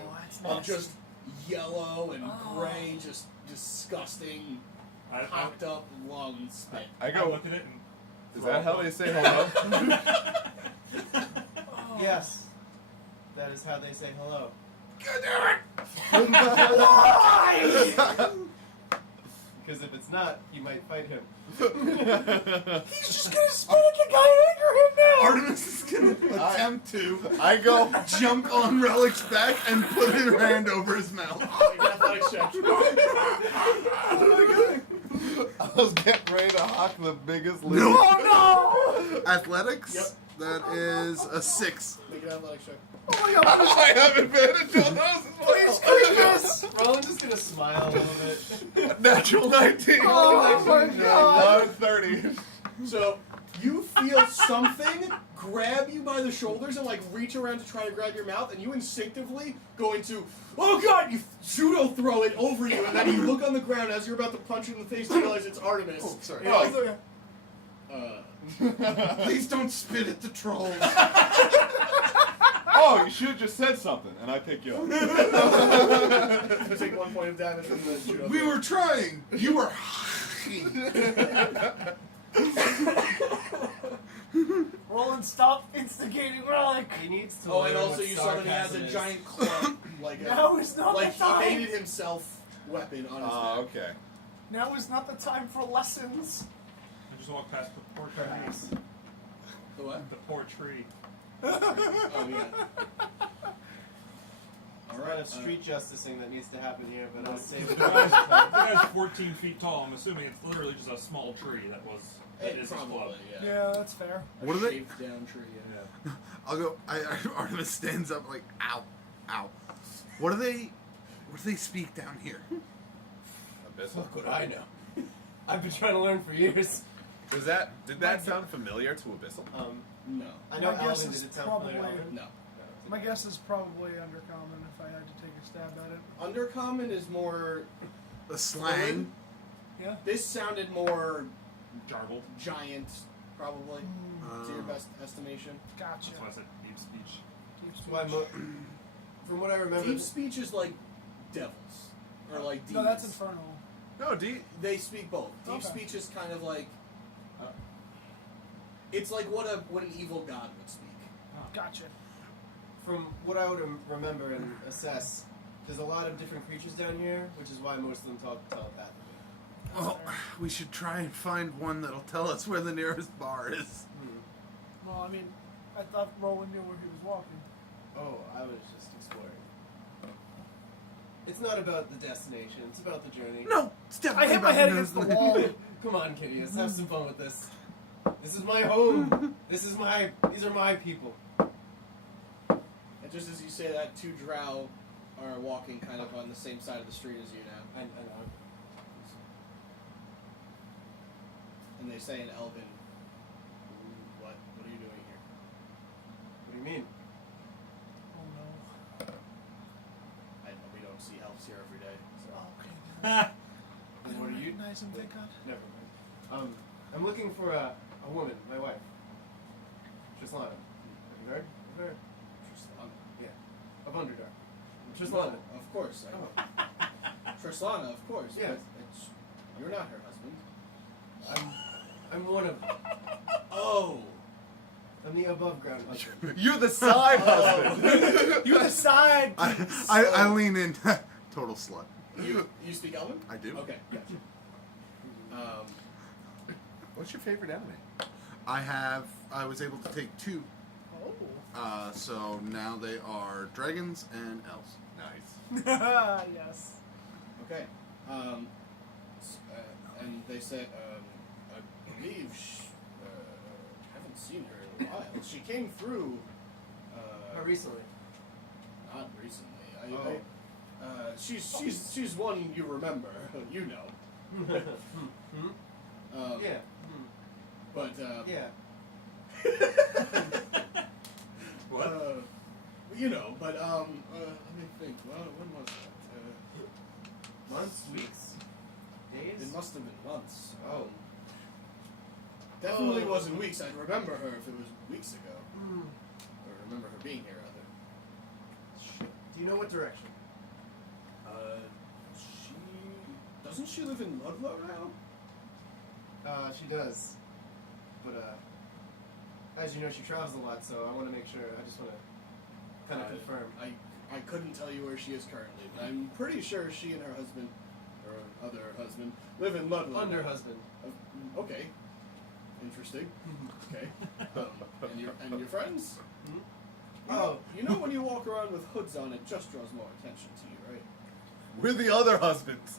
of just yellow and gray, just disgusting, cocked up lung spit. I I go, look at it and. is that how they say hello? Yes. That is how they say hello. Because if it's not, he might fight him. He's just gonna spit at the guy and anger him now! Artemis is gonna attempt to I go, jump on Rellik's back and put her hand over his mouth. Make an athletics check. I was getting ready to hawk the biggest lip. No. Oh no! Athletics? Yep. That is a 6. Make an athletics check. Oh my god! I have advantage on those as Please well. Drekas! Roland's just gonna smile a little bit. Natural 19. Oh my god! 30. So you feel something grab you by the shoulders and like reach around to try to grab your mouth, and you instinctively go into, oh god, you judo throw it over you, and then you look on the ground as you're about to punch it in the face to realize it's Artemis. Oh, sorry. And you're like, Please don't spit at the trolls. Oh, you should have just said something, and I pick you up. you take 1 point of damage from the judo. We throw. were trying. You were. Roland, stop instigating Rellik! He needs to Oh, learn and also what you saw that he has a sarcasm is. giant club, like Now is not like the time! he made it himself weapon on his Oh, neck. okay. Now is not the time for lessons! I just walk past the poor tree. Perhaps. The what? The poor tree. Oh yeah. All There's a lot right. of street justicing that needs to happen here, but I'll save The it. guy's 14 feet tall. I'm assuming it's literally just a small tree that is his club. Probably, yeah. Yeah, that's fair. What are A they? shaved down tree. Yeah. I'll go. Artemis stands up like, ow, ow. What do they speak down here? Abyssal. Fuck would I know? I've been trying to learn for years. Did that sound familiar to Abyssal? No. I know My guess Alvin, is did it sound familiar? probably- Alvin? No. My guess is probably Undercommon if I had to take a stab at it. Undercommon is more. The slang. Yeah? This sounded more Jarbled. giant, probably, to your best estimation. Gotcha. That's why I said deep speech. Deep That's why speech. from what I remember, Deep speech is like devils, or like demons. No, that's infernal. No, D. They speak both. Deep Okay. speech is kind of like. It's like what an evil god would speak. Gotcha. from what I would remember and assess, there's a lot of different creatures down here, which is why most of them talk telepathically. Well, we should try and find one that'll tell us where the nearest bar is. Well, I mean, I thought Roland knew where he was walking. Oh, I was just exploring. It's not about the destination, it's about the journey. No, it's I definitely hit my about head the against the nearest- wall. Come on, Kitteus, have some fun with this. This is my home. These are my people. And just as you say that, two drow are walking kind of on the same side of the street as you now. I know. And they say in Elven, what are you doing here? What do you mean? Oh no. We don't see elves here every day. So. Oh, okay. And what are you? Recognize him, thank God. Never mind. I'm looking for a woman, my wife. Trislana. Have you heard of her? Trislana. Yeah. Of Underdark. Trislana. Of course. Trislana, of course. Yeah. But you're not her husband. I'm one of them. Oh. I'm the above ground husband. You're the side husband. You decide. I lean in. Total slut. You speak Elven? I do. Okay, gotcha. What's your favorite anime? I was able to take 2. Oh. So now they are dragons and elves. Nice. Yes. Okay. And they say, I believe haven't seen her in a while. She came through. How recently? Not recently. Oh. She's one you remember. You know. Yeah. But Yeah. What? you know. But let me think. Well, when was that? Months? Weeks? Days? It must have been months. Oh. Definitely Oh. wasn't weeks. I'd remember her if it was weeks ago. Or remember her being here, rather. Shit. Do you know what direction? Doesn't she live in Ludlow now? She does. But, as you know, she travels a lot, so I want to make sure. I just want to kind of confirm. I couldn't tell you where she is currently, but I'm pretty sure she and her husband, or other husband, live in Ludlow. Under husband. Okay. Interesting. Okay. And your friends? Oh. You know when you walk around with hoods on, it just draws more attention to you, right? We're the other husbands.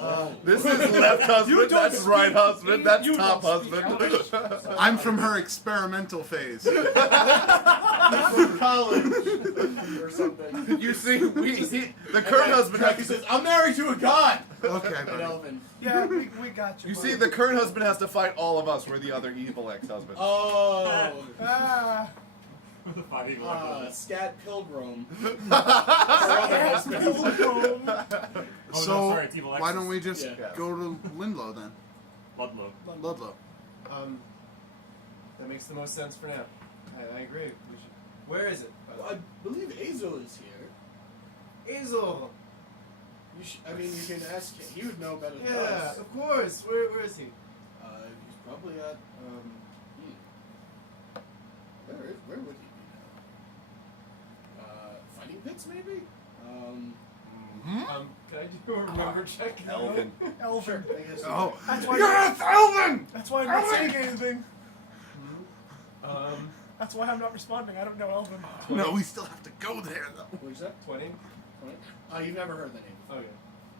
Oh. This is left husband, that's right husband, that's you top don't speak husband. I'm from her experimental phase. From college or something. You see, the current husband He has says, "I'm married to a god." Okay, And buddy. Elvin. Yeah, we got you. You see, buddy. the current husband has to fight all of us. We're the other evil ex-husbands. Oh. Ah. With the 5 eagle Scat Pilgrim. Oh, So no, sorry, it's evil why exes. don't we just Yeah. go to Lindlow then? Ludlow. Ludlow. That makes the most sense for now. I agree. We should. Where is it? by the I way? believe Azel is here. Azel. I mean, you can ask him. He would know better than Yeah, us. of course. Where is he? He's probably at. Where would he be now? Fighting pits, maybe. Can I do a remember check? Elvin. Elvin. I guess. Oh, That's why. yes, Elvin! That's why I'm not saying anything. Um, That's why I'm not responding. I don't know Elvin. No, we still have to go there though. What is that? 20. You've never heard the name Oh before.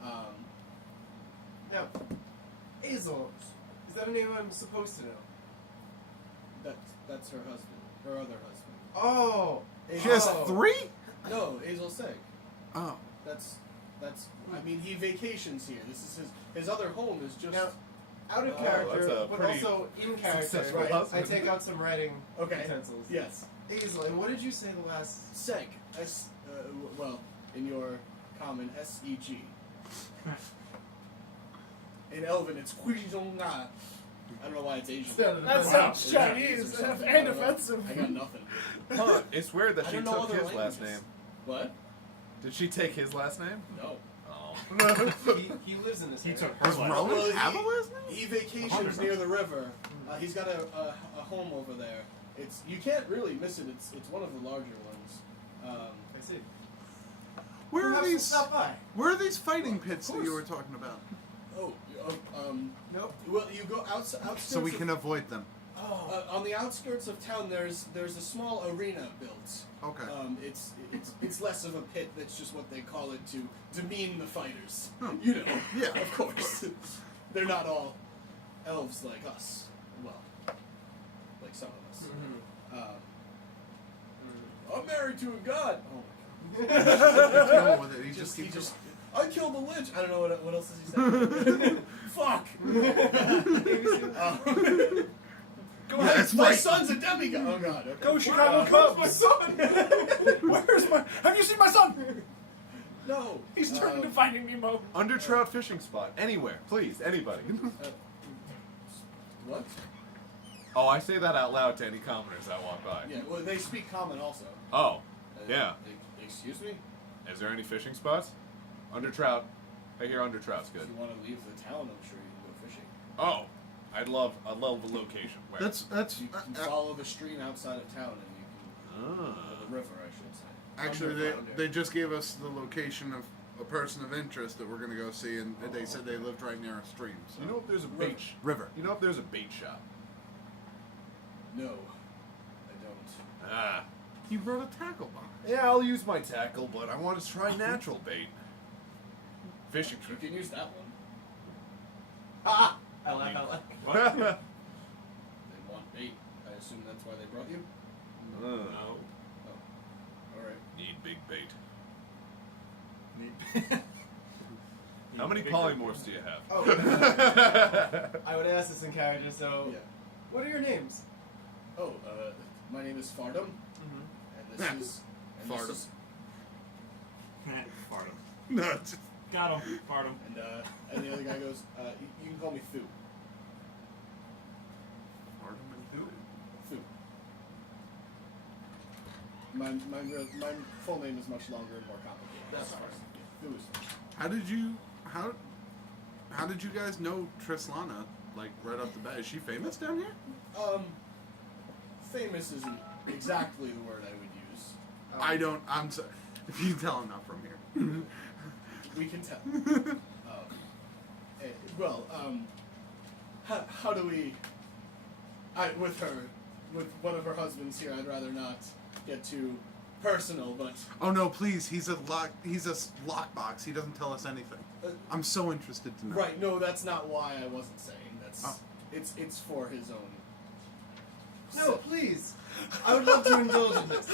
yeah. Now, Azel. Is that a name I'm supposed to know? That's her husband. Her other husband. Oh. She has Oh. 3? No, Azel Seg. Oh. That's. I mean, he vacations here. This is his other home. Is just. Now, out of Oh, character, that's a but pretty also in character, successful right? husband. I take out some writing Okay. utensils. Yes. Hazel, and what did you say the last? Seg. Well, in your common SEG. In Elven, it's Huizhonga. I don't know why it's Asian. That sounds Chinese and offensive. I got nothing. Huh, it's weird that I she don't know took other his last languages. name. What? Did she take his last name? No. Oh. He lives in this He area. took her Does last Rowan Well, have a last name? He vacations near the river. He's got a home over there. You can't really miss it. It's one of the larger ones. I see. Where are Perhaps we'll these? stop by. Where are these fighting pits that course. you were talking about? Nope. Well, you go outskirts. So we can avoid them. Oh. On the outskirts of town, there's a small arena built. Okay. It's less of a pit. That's just what they call it to demean the fighters. Huh. You know. Yeah. Of course. They're not all elves like us. Well, like some of us. I'm married to a god. Oh my god. Kill him with it. He He just he keeps. just. I killed the lich. I don't know what else does he say. Fuck. Go Yeah, ahead. that's My right. son's a demigod. Oh god. Okay. Go Chicago Cubs. My son. Where's my? Have you seen my son? No. He's turned into Finding Nemo. Under trout fishing spot. Anywhere. Please. Anybody. What? Oh, I say that out loud to any commoners that walk by. Yeah. Well, they speak common also. Oh. Yeah. Excuse me. Is there any fishing spots? Under trout. I hear under trout's If good. you want to leave the town, I'm sure you can go fishing. Oh. I'd love the location. Where? That's You can follow the stream outside of town, and you can Ah. the river, I should say. Actually, Flounder. they just gave us the location of a person of interest that we're gonna go see, and they said they lived right near a stream. So. You know if there's a bait River. You know if there's a bait shop? No, I don't. Ah. He brought a tackle box. Yeah, I'll use my tackle, but I want to try natural bait. Fishing You trip. can use that one. Ah! I like. What? They want bait. I assume that's why they brought you. No. All right. Need big bait. Need- How many Big polymorphs do you have? Oh, I would ask this in character. So, Yeah. what are your names? Oh, my name is Fardum, Mm-hmm. and this is. And Fardum. This is, Fart him. No, it's Got him. Fart him. and the other guy goes, you can call me Thu. Thu. My full name is much longer and more complicated. That's fine. Yeah, Thu is fine. how did you guys know Trislana? Like right off the bat, is she famous down here? Famous isn't exactly the word I would use. I don't. I'm sorry. If you tell, I'm not from here. We can tell. How do we? With one of her husbands here, I'd rather not get too personal, but Oh no, please. He's a lockbox. He doesn't tell us anything. I'm so interested to know. right. No, that's not why I wasn't saying. That's Oh. it's for his own. No, please. I would love to indulge in this.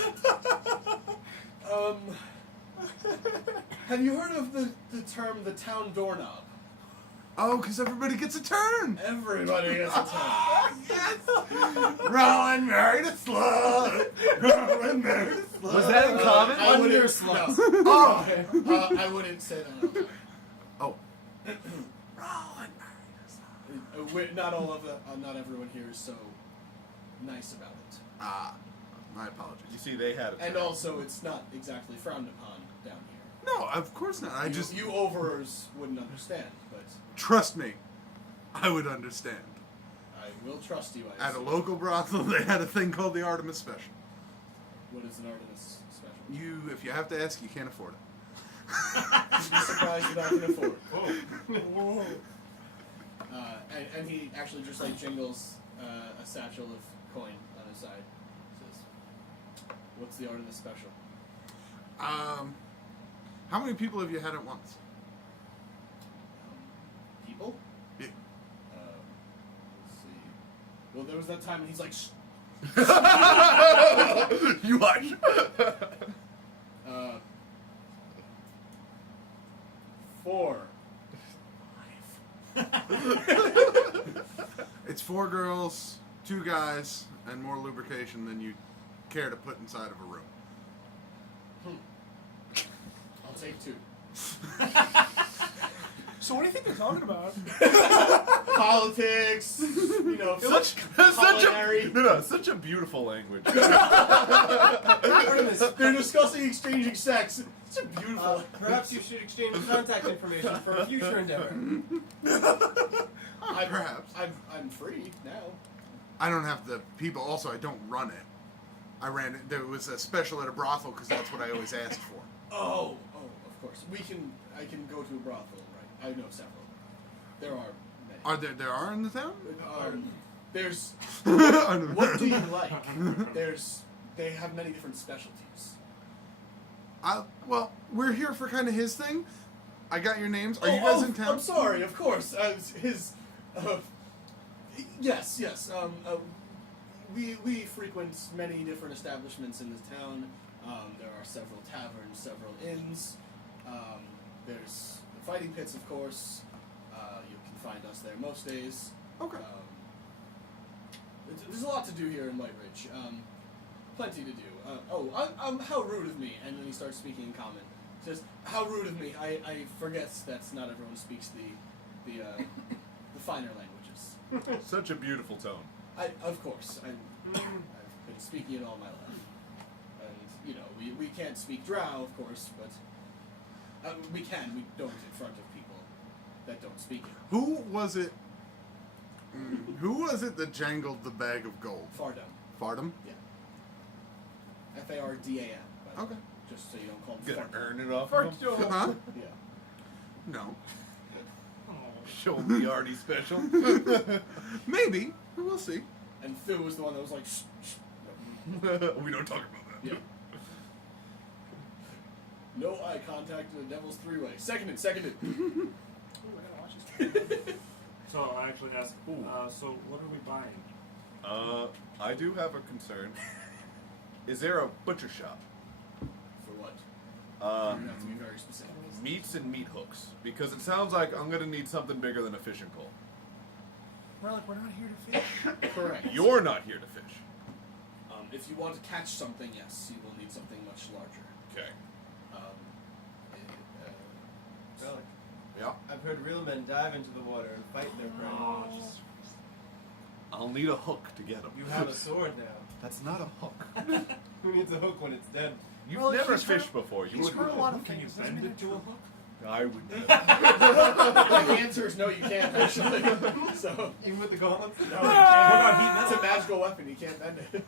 Have you heard of the term the town doorknob? Oh, because everybody gets a turn. Everybody gets a turn. Yes. Rowan married a slut. Rowan married a slut. Was that in common? I wouldn't. Underslut. No. Oh. I wouldn't say that. Out loud. Oh. Rowan married a slut. Not everyone here is so nice about it. Ah, my apologies. You see, they had a And turn. also, it's not exactly frowned upon down here. No, of course not. You overers wouldn't understand, but Trust me, I would understand. I will trust you. I At a assume. local brothel, they had a thing called the Artemis Special. What is an Artemis special? If you have to ask, you can't afford it. You'd be surprised what I can afford. Oh. And he actually just like jingles a satchel of coin on his side. Says, "What's the Artemis special?" How many people have you had at once? People? Yeah. Let's see. Well, there was that time when he's like, "Shh." You watch. 4. It's 4 girls, 2 guys, and more lubrication than you care to put inside of a room. I'll take 2. So what do you think they're talking about? Politics, Such culinary. such a beautiful language. Artemis, They're discussing exchanging sex. It's a beautiful. perhaps you should exchange contact information for a future endeavor. Perhaps. I'm free now. I don't have the people. Also, I don't run it. I ran it. There was a special at a brothel because that's what I always asked for. Oh, of course. I can go to a brothel, right? I know several. There are many. Are there are in the town? There's. What What do you like? They have many different specialties. Well, we're here for kind of his thing. I got your names. Are you guys in town? I'm sorry. Of course. Yes. We frequent many different establishments in this town. There are several taverns, several inns. There's the fighting pits, of course. You can find us there most days. Okay. There's a lot to do here in White Ridge. Plenty to do. How rude of me. And then he starts speaking in common. He says, how rude of me. I forget that not everyone speaks the finer languages. Such a beautiful tone. Of course. I've been speaking it all my life. And, we can't speak Drow, of course, but we can. We don't in front of people that don't speak it. Who was it? Who was it that jangled the bag of gold? Fardum. Fardum? Yeah. Fardam. Okay. Just so you don't call him Gonna Fuck. earn it off Fuck of him? you. Huh? Yeah. No. Oh. Show him the Artie special. Maybe. We'll see. And Thu was the one that was like, shh, shh. We don't talk about that. Yeah. No eye contact in the Devil's Three-Way. Seconded. Ooh, I gotta watch this. So I actually asked, so what are we buying? I do have a concern. Is there a butcher shop? For what? Um, You have to be very specific. Meats and meat hooks, because it sounds like I'm gonna need something bigger than a fishing pole. Rellik, we're not here to fish. Correct. You're not here to fish. If you want to catch something, yes, you will need something much larger. Okay. Relic. Yeah. I've heard real men dive into the water and fight their prey. Oh, just I'll need a hook to get him. You have a sword now. That's not a hook. Who needs a hook when it's dead? You've Well, never he's heard- fished before. You He's wouldn't heard a know. lot of can you things. Doesn't bend mean it they're to a true. hook? I would never. The answer is no, you can't actually. So Even with the gauntlets? no, you What can't. about heat It's a metal? magical weapon. You can't bend it.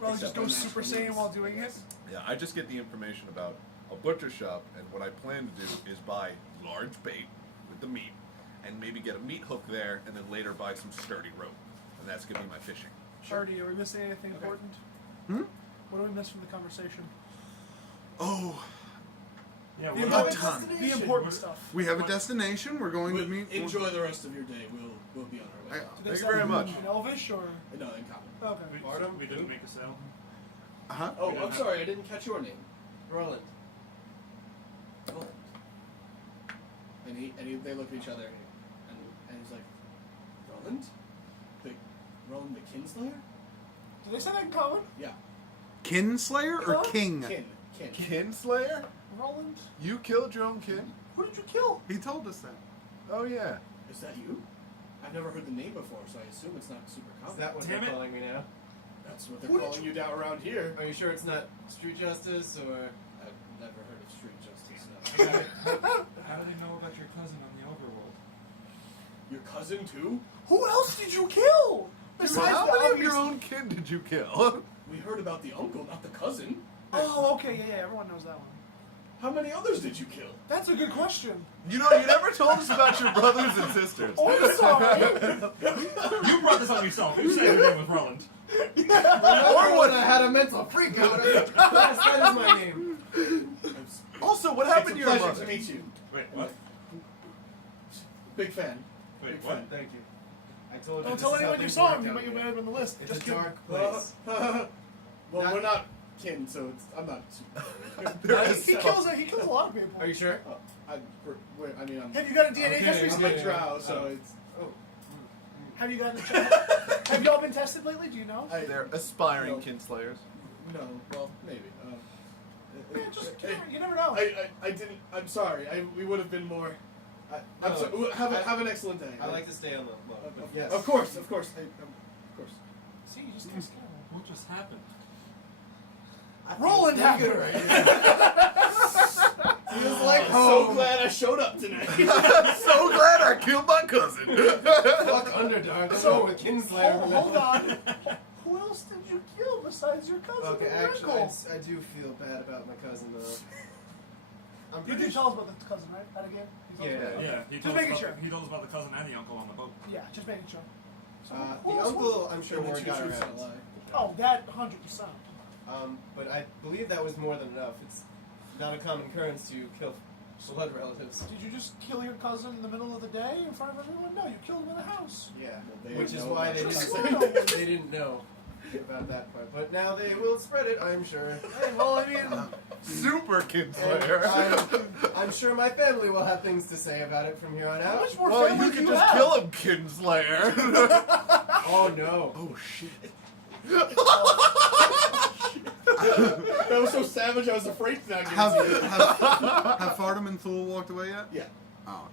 Rellik Except just by goes Super natural Saiyan means. while doing it. Yeah, I just get the information about a butcher shop, and what I plan to do is buy large bait with the meat, and maybe get a meat hook there, and then later buy some sturdy rope, and that's gonna be my fishing. Shardy, are we missing anything important? Hmm? What do we miss from the conversation? Oh, Yeah, The what a about ton. The important stuff. We have a destination. We're going to We'll meet. enjoy the rest of your day. We'll be on our way. Do they Thank you sound very much. In Elvish or? No, in common. Okay. we didn't make a sale. Huh? Oh, I'm sorry. I didn't catch your name. Roland. Roland. And they look at each other, and he's like, Roland? Roland the Kinslayer? Do they say that in common? Yeah. Kinslayer or Huh? King? Kin. Kinslayer? Roland? You killed your own kin? Who did you kill? He told us that. Oh yeah. Is that you? I've never heard the name before, so I assume it's not super Is common. that what Damn they're it. calling me now? That's what they're Who did calling you down around here. Are you sure it's not street justice or? I've never heard of street justice. No. How do they know about your cousin on the overworld? Your cousin too? Who else did you kill? Besides How the many of obvious- your own kin did you kill? We heard about the uncle, not the cousin. Oh, okay, yeah, everyone knows that one. How many others did you kill? That's a good question. You know, you never told us about your brothers and sisters. Oh, I'm sorry. You brought this on yourself. You said everything with Ruland. Or when I had a mental freak out. Yes, that is my name. Also, what It's happened a to your pleasure mother? to meet you. Wait, what? Big fan. Wait, Big what? fan. Thank you. I told you. Don't this tell is how anyone you things saw work him. You out might here. have been on the list. It's Just a kidding. dark place. Well, Not- we're not kin, so I'm not super. He kills a lot of people. Are you sure? I'm, I mean, I'm. Have you got a DNA Okay, test I'm recently? a drow, so Oh. it's. Oh. Have you gotten have y'all been tested lately? Do you know? They're aspiring No. kinslayers. No, well, maybe. Yeah, just you never know. I didn't. I'm sorry. We would have been more. I'm No, sorry. Have an excellent day. I like to stay on the low. But yes. Of course. Of course. See, you just can't scare him. What just happened? Roland happened. Feels like I'm home. so glad I showed up tonight. I'm so glad I killed my cousin. Fuck Underdark. I'm going with Kinslayer. Hold on. Who else did you kill besides your cousin? Okay, and actually, Wrinkle? I do feel bad about my cousin though. I'm You pretty did tell us about the cousin, right? Out again? You told us Yeah. about it? Yeah, he Just told, making us sure. about, he told us about the cousin and the uncle on the boat. Yeah, just making sure. So, The who else was uncle, I'm sure, And the word two got truths around. and a lie. it? Oh, that 100%. But I believe that was more than enough. It's not a common occurrence to kill blood relatives. Did you just kill your cousin in the middle of the day in front of everyone? No, you killed him in a house. Yeah, They which didn't is know why about they your cousin. didn't, they didn't know about that part. But now they will spread it, I'm sure. Hey, well, I mean, Super And kinslayer. I'm sure my family will have things to say about it from here on how out. much more Well, family you do can you just have? kill him, kinslayer. Oh no. Oh shit. That was so savage. I was afraid to not get Have, it. have Fardam and Thule walked away yet? Yeah. Oh,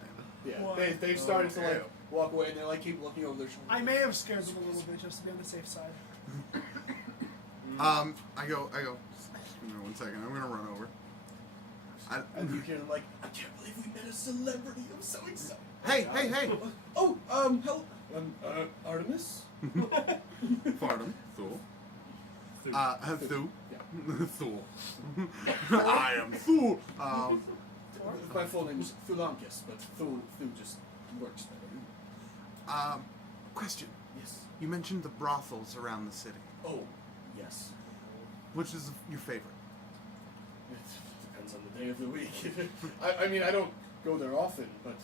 damn Yeah. What? They've started to like damn. walk away, and they like keep looking over their shoulder. I may have scared them a little bit just to be on the safe side. it. I go. Just give me 1 second. I'm gonna run over. And you hear them like, I can't believe we met a celebrity. I'm so excited. Hey! Oh, hello, Artemis. Fardam, Thule. Thule. Thule. I am Thule. My full name is Thulankis, but Thul just works better. Question. Yes. You mentioned the brothels around the city. Oh, yes. Which is your favorite? It depends on the day of the week. I mean, I don't go there often, but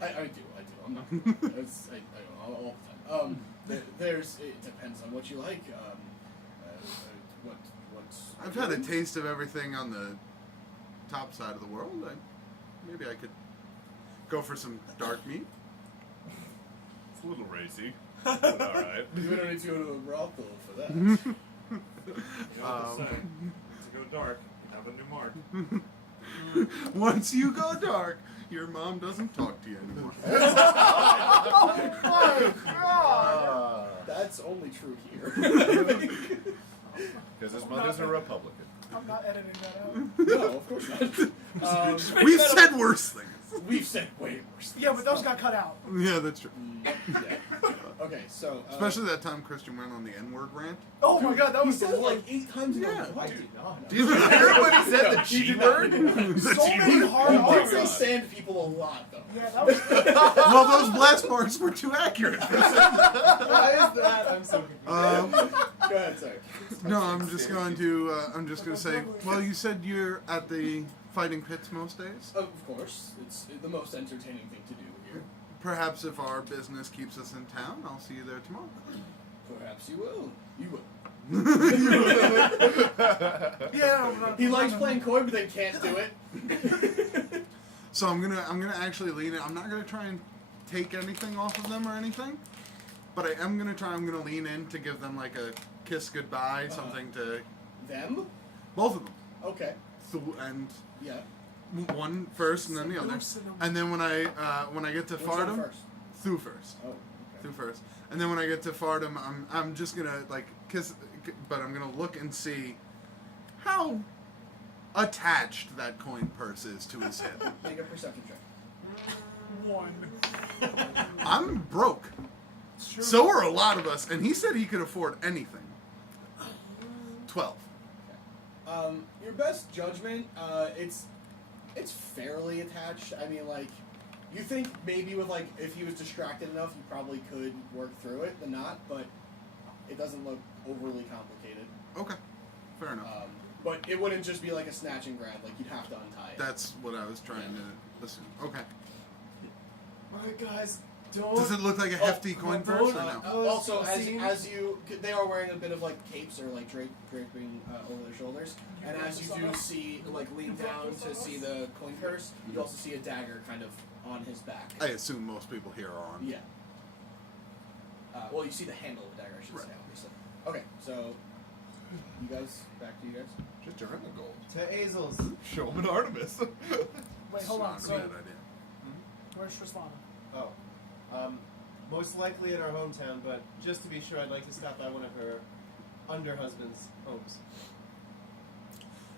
I do. I'm not. I don't know all the time. It depends on what you like. What's I've had a taste of everything on the top side of the world. Maybe I could go for some dark meat. It's a little racy, but all right. We don't need to go to a brothel for that. You know what they say. To go dark, you have a new mark. Once you go dark, your mom doesn't talk to you anymore. Oh my god! That's only true here. Because his mother's a Republican. I'm not editing that out. No, of course not. We've said worse things. We've said way worse. Yeah, but those got cut out. Yeah, that's true. Yeah. Okay, so Especially that time Christian went on the N-word rant. Oh my god, that he was said it like 8 times in Yeah. a row. I did not. Did you hear what he said? The G-word? so many hard He Oh did R's. say sand people a lot, though. Yeah, that was. Well, those blast marks were too accurate. Why is that? I'm so confused. Go ahead, sorry. No, I'm just going to say. Well, you said you're at the fighting pits most days. Of course, it's the most entertaining thing to do here. Perhaps if our business keeps us in town, I'll see you there tomorrow. Perhaps you will. You will. Yeah, He likes playing coy, but then can't do it. So I'm gonna actually lean in. I'm not gonna try and take anything off of them or anything, but I am gonna try. I'm gonna lean in to give them like a kiss goodbye, something to Them? both of them, Okay. and Yeah. one first and then the other. And then when I get to Which one Fardum, first? Thu first. Oh, okay. Thu first. And then when I get to Fardum, I'm just gonna like kiss, but I'm gonna look and see how attached that coin purse is to his head. Make a perception check. 1. I'm broke. It's true. So are a lot of us, and he said he could afford anything. 12. Your best judgment, it's fairly attached. I mean, like, you think maybe with, like, if he was distracted enough, you probably could work through it, but not, but it doesn't look overly complicated. Okay, fair enough. But it wouldn't just be like a snatch and grab, like, you'd have to untie it. That's what I was trying to assume. Okay. Alright, guys, don't. Does it look like a hefty coin purse or no? Also, Scene. as you, they are wearing a bit of like capes or like draping over their shoulders, and as you do see, like lean down to see the coin purse, you also see a dagger kind of on his back. I assume most people here are armed. Yeah. Well, you see the handle of the dagger, I should say, Right. obviously. Okay, so you guys, back to you guys. Just earn the gold. To Azels. Show him an Artemis. Wait, hold on. Not a So, bad idea. where's Trislana? Oh. Most likely in our hometown, but just to be sure, I'd like to stop by one of her under-husband's homes.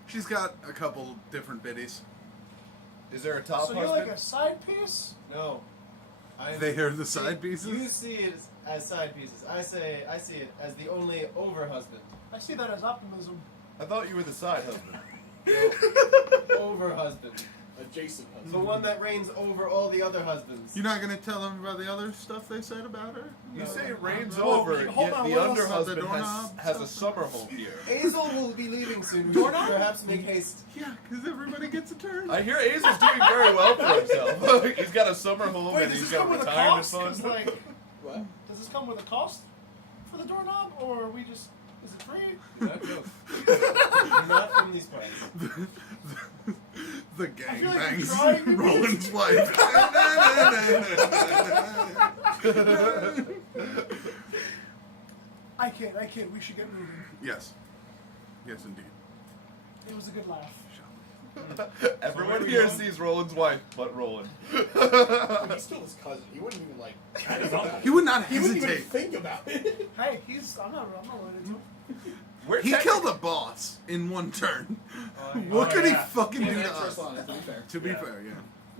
She's got a couple different biddies. Is there a top So you're husband? like a side piece? No. They hear the side pieces? You see it as side pieces. I see it as the only over-husband. I see that as optimism. I thought you were the side husband. Over-husband. Adjacent husband. The one that reigns over all the other husbands. You're not going to tell them about the other stuff they said about her? You say it rains Oh, over, hold yet on, the what else? under husband The doorknob has a stuff? summer home here. Azel will be leaving soon. We should perhaps make haste. Yeah, because everybody gets a turn. I hear Azel's doing very well for himself. He's got a summer home Wait, and does he's this got come with a retirement cost? fund. 'Cause, like, What? does this come with a cost for the doorknob, or are we just? Is it free? Do not joke. You're not from these parts. The I gang feel like bangs you're trying to be- Roland's wife. I can't. We should get moving. Yes. Yes, indeed. It was a good laugh. Everyone where here we going? sees Roland's wife, but Roland. He's still his cousin. He wouldn't even like. He would not He wouldn't even hesitate. think about it. Hey, I'm not related to him. We're He techni- killed a boss in one turn. What could he fucking do Yeah, to us? Trislana, to be fair. To be Yeah. fair, yeah.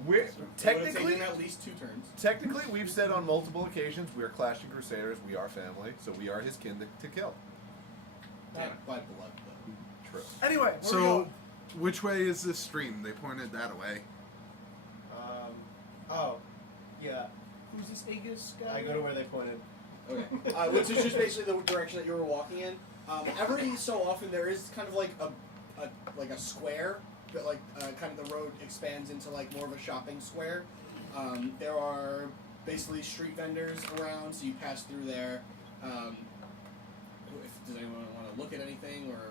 We're It would have technically, taken at least 2 turns. technically, we've said on multiple occasions we are clashing Crusaders. We are family, so we are his kin to kill. By blood, though. True. Anyway, where we So, going? which way is this stream? They pointed that way. Oh, yeah. Who's this Aegis guy? I go to where they pointed. Okay. Which is just basically the direction that you were walking in. Every so often there is kind of like a square, but like kind of the road expands into like more of a shopping square. There are basically street vendors around, so you pass through there. Does anyone want to look at anything or?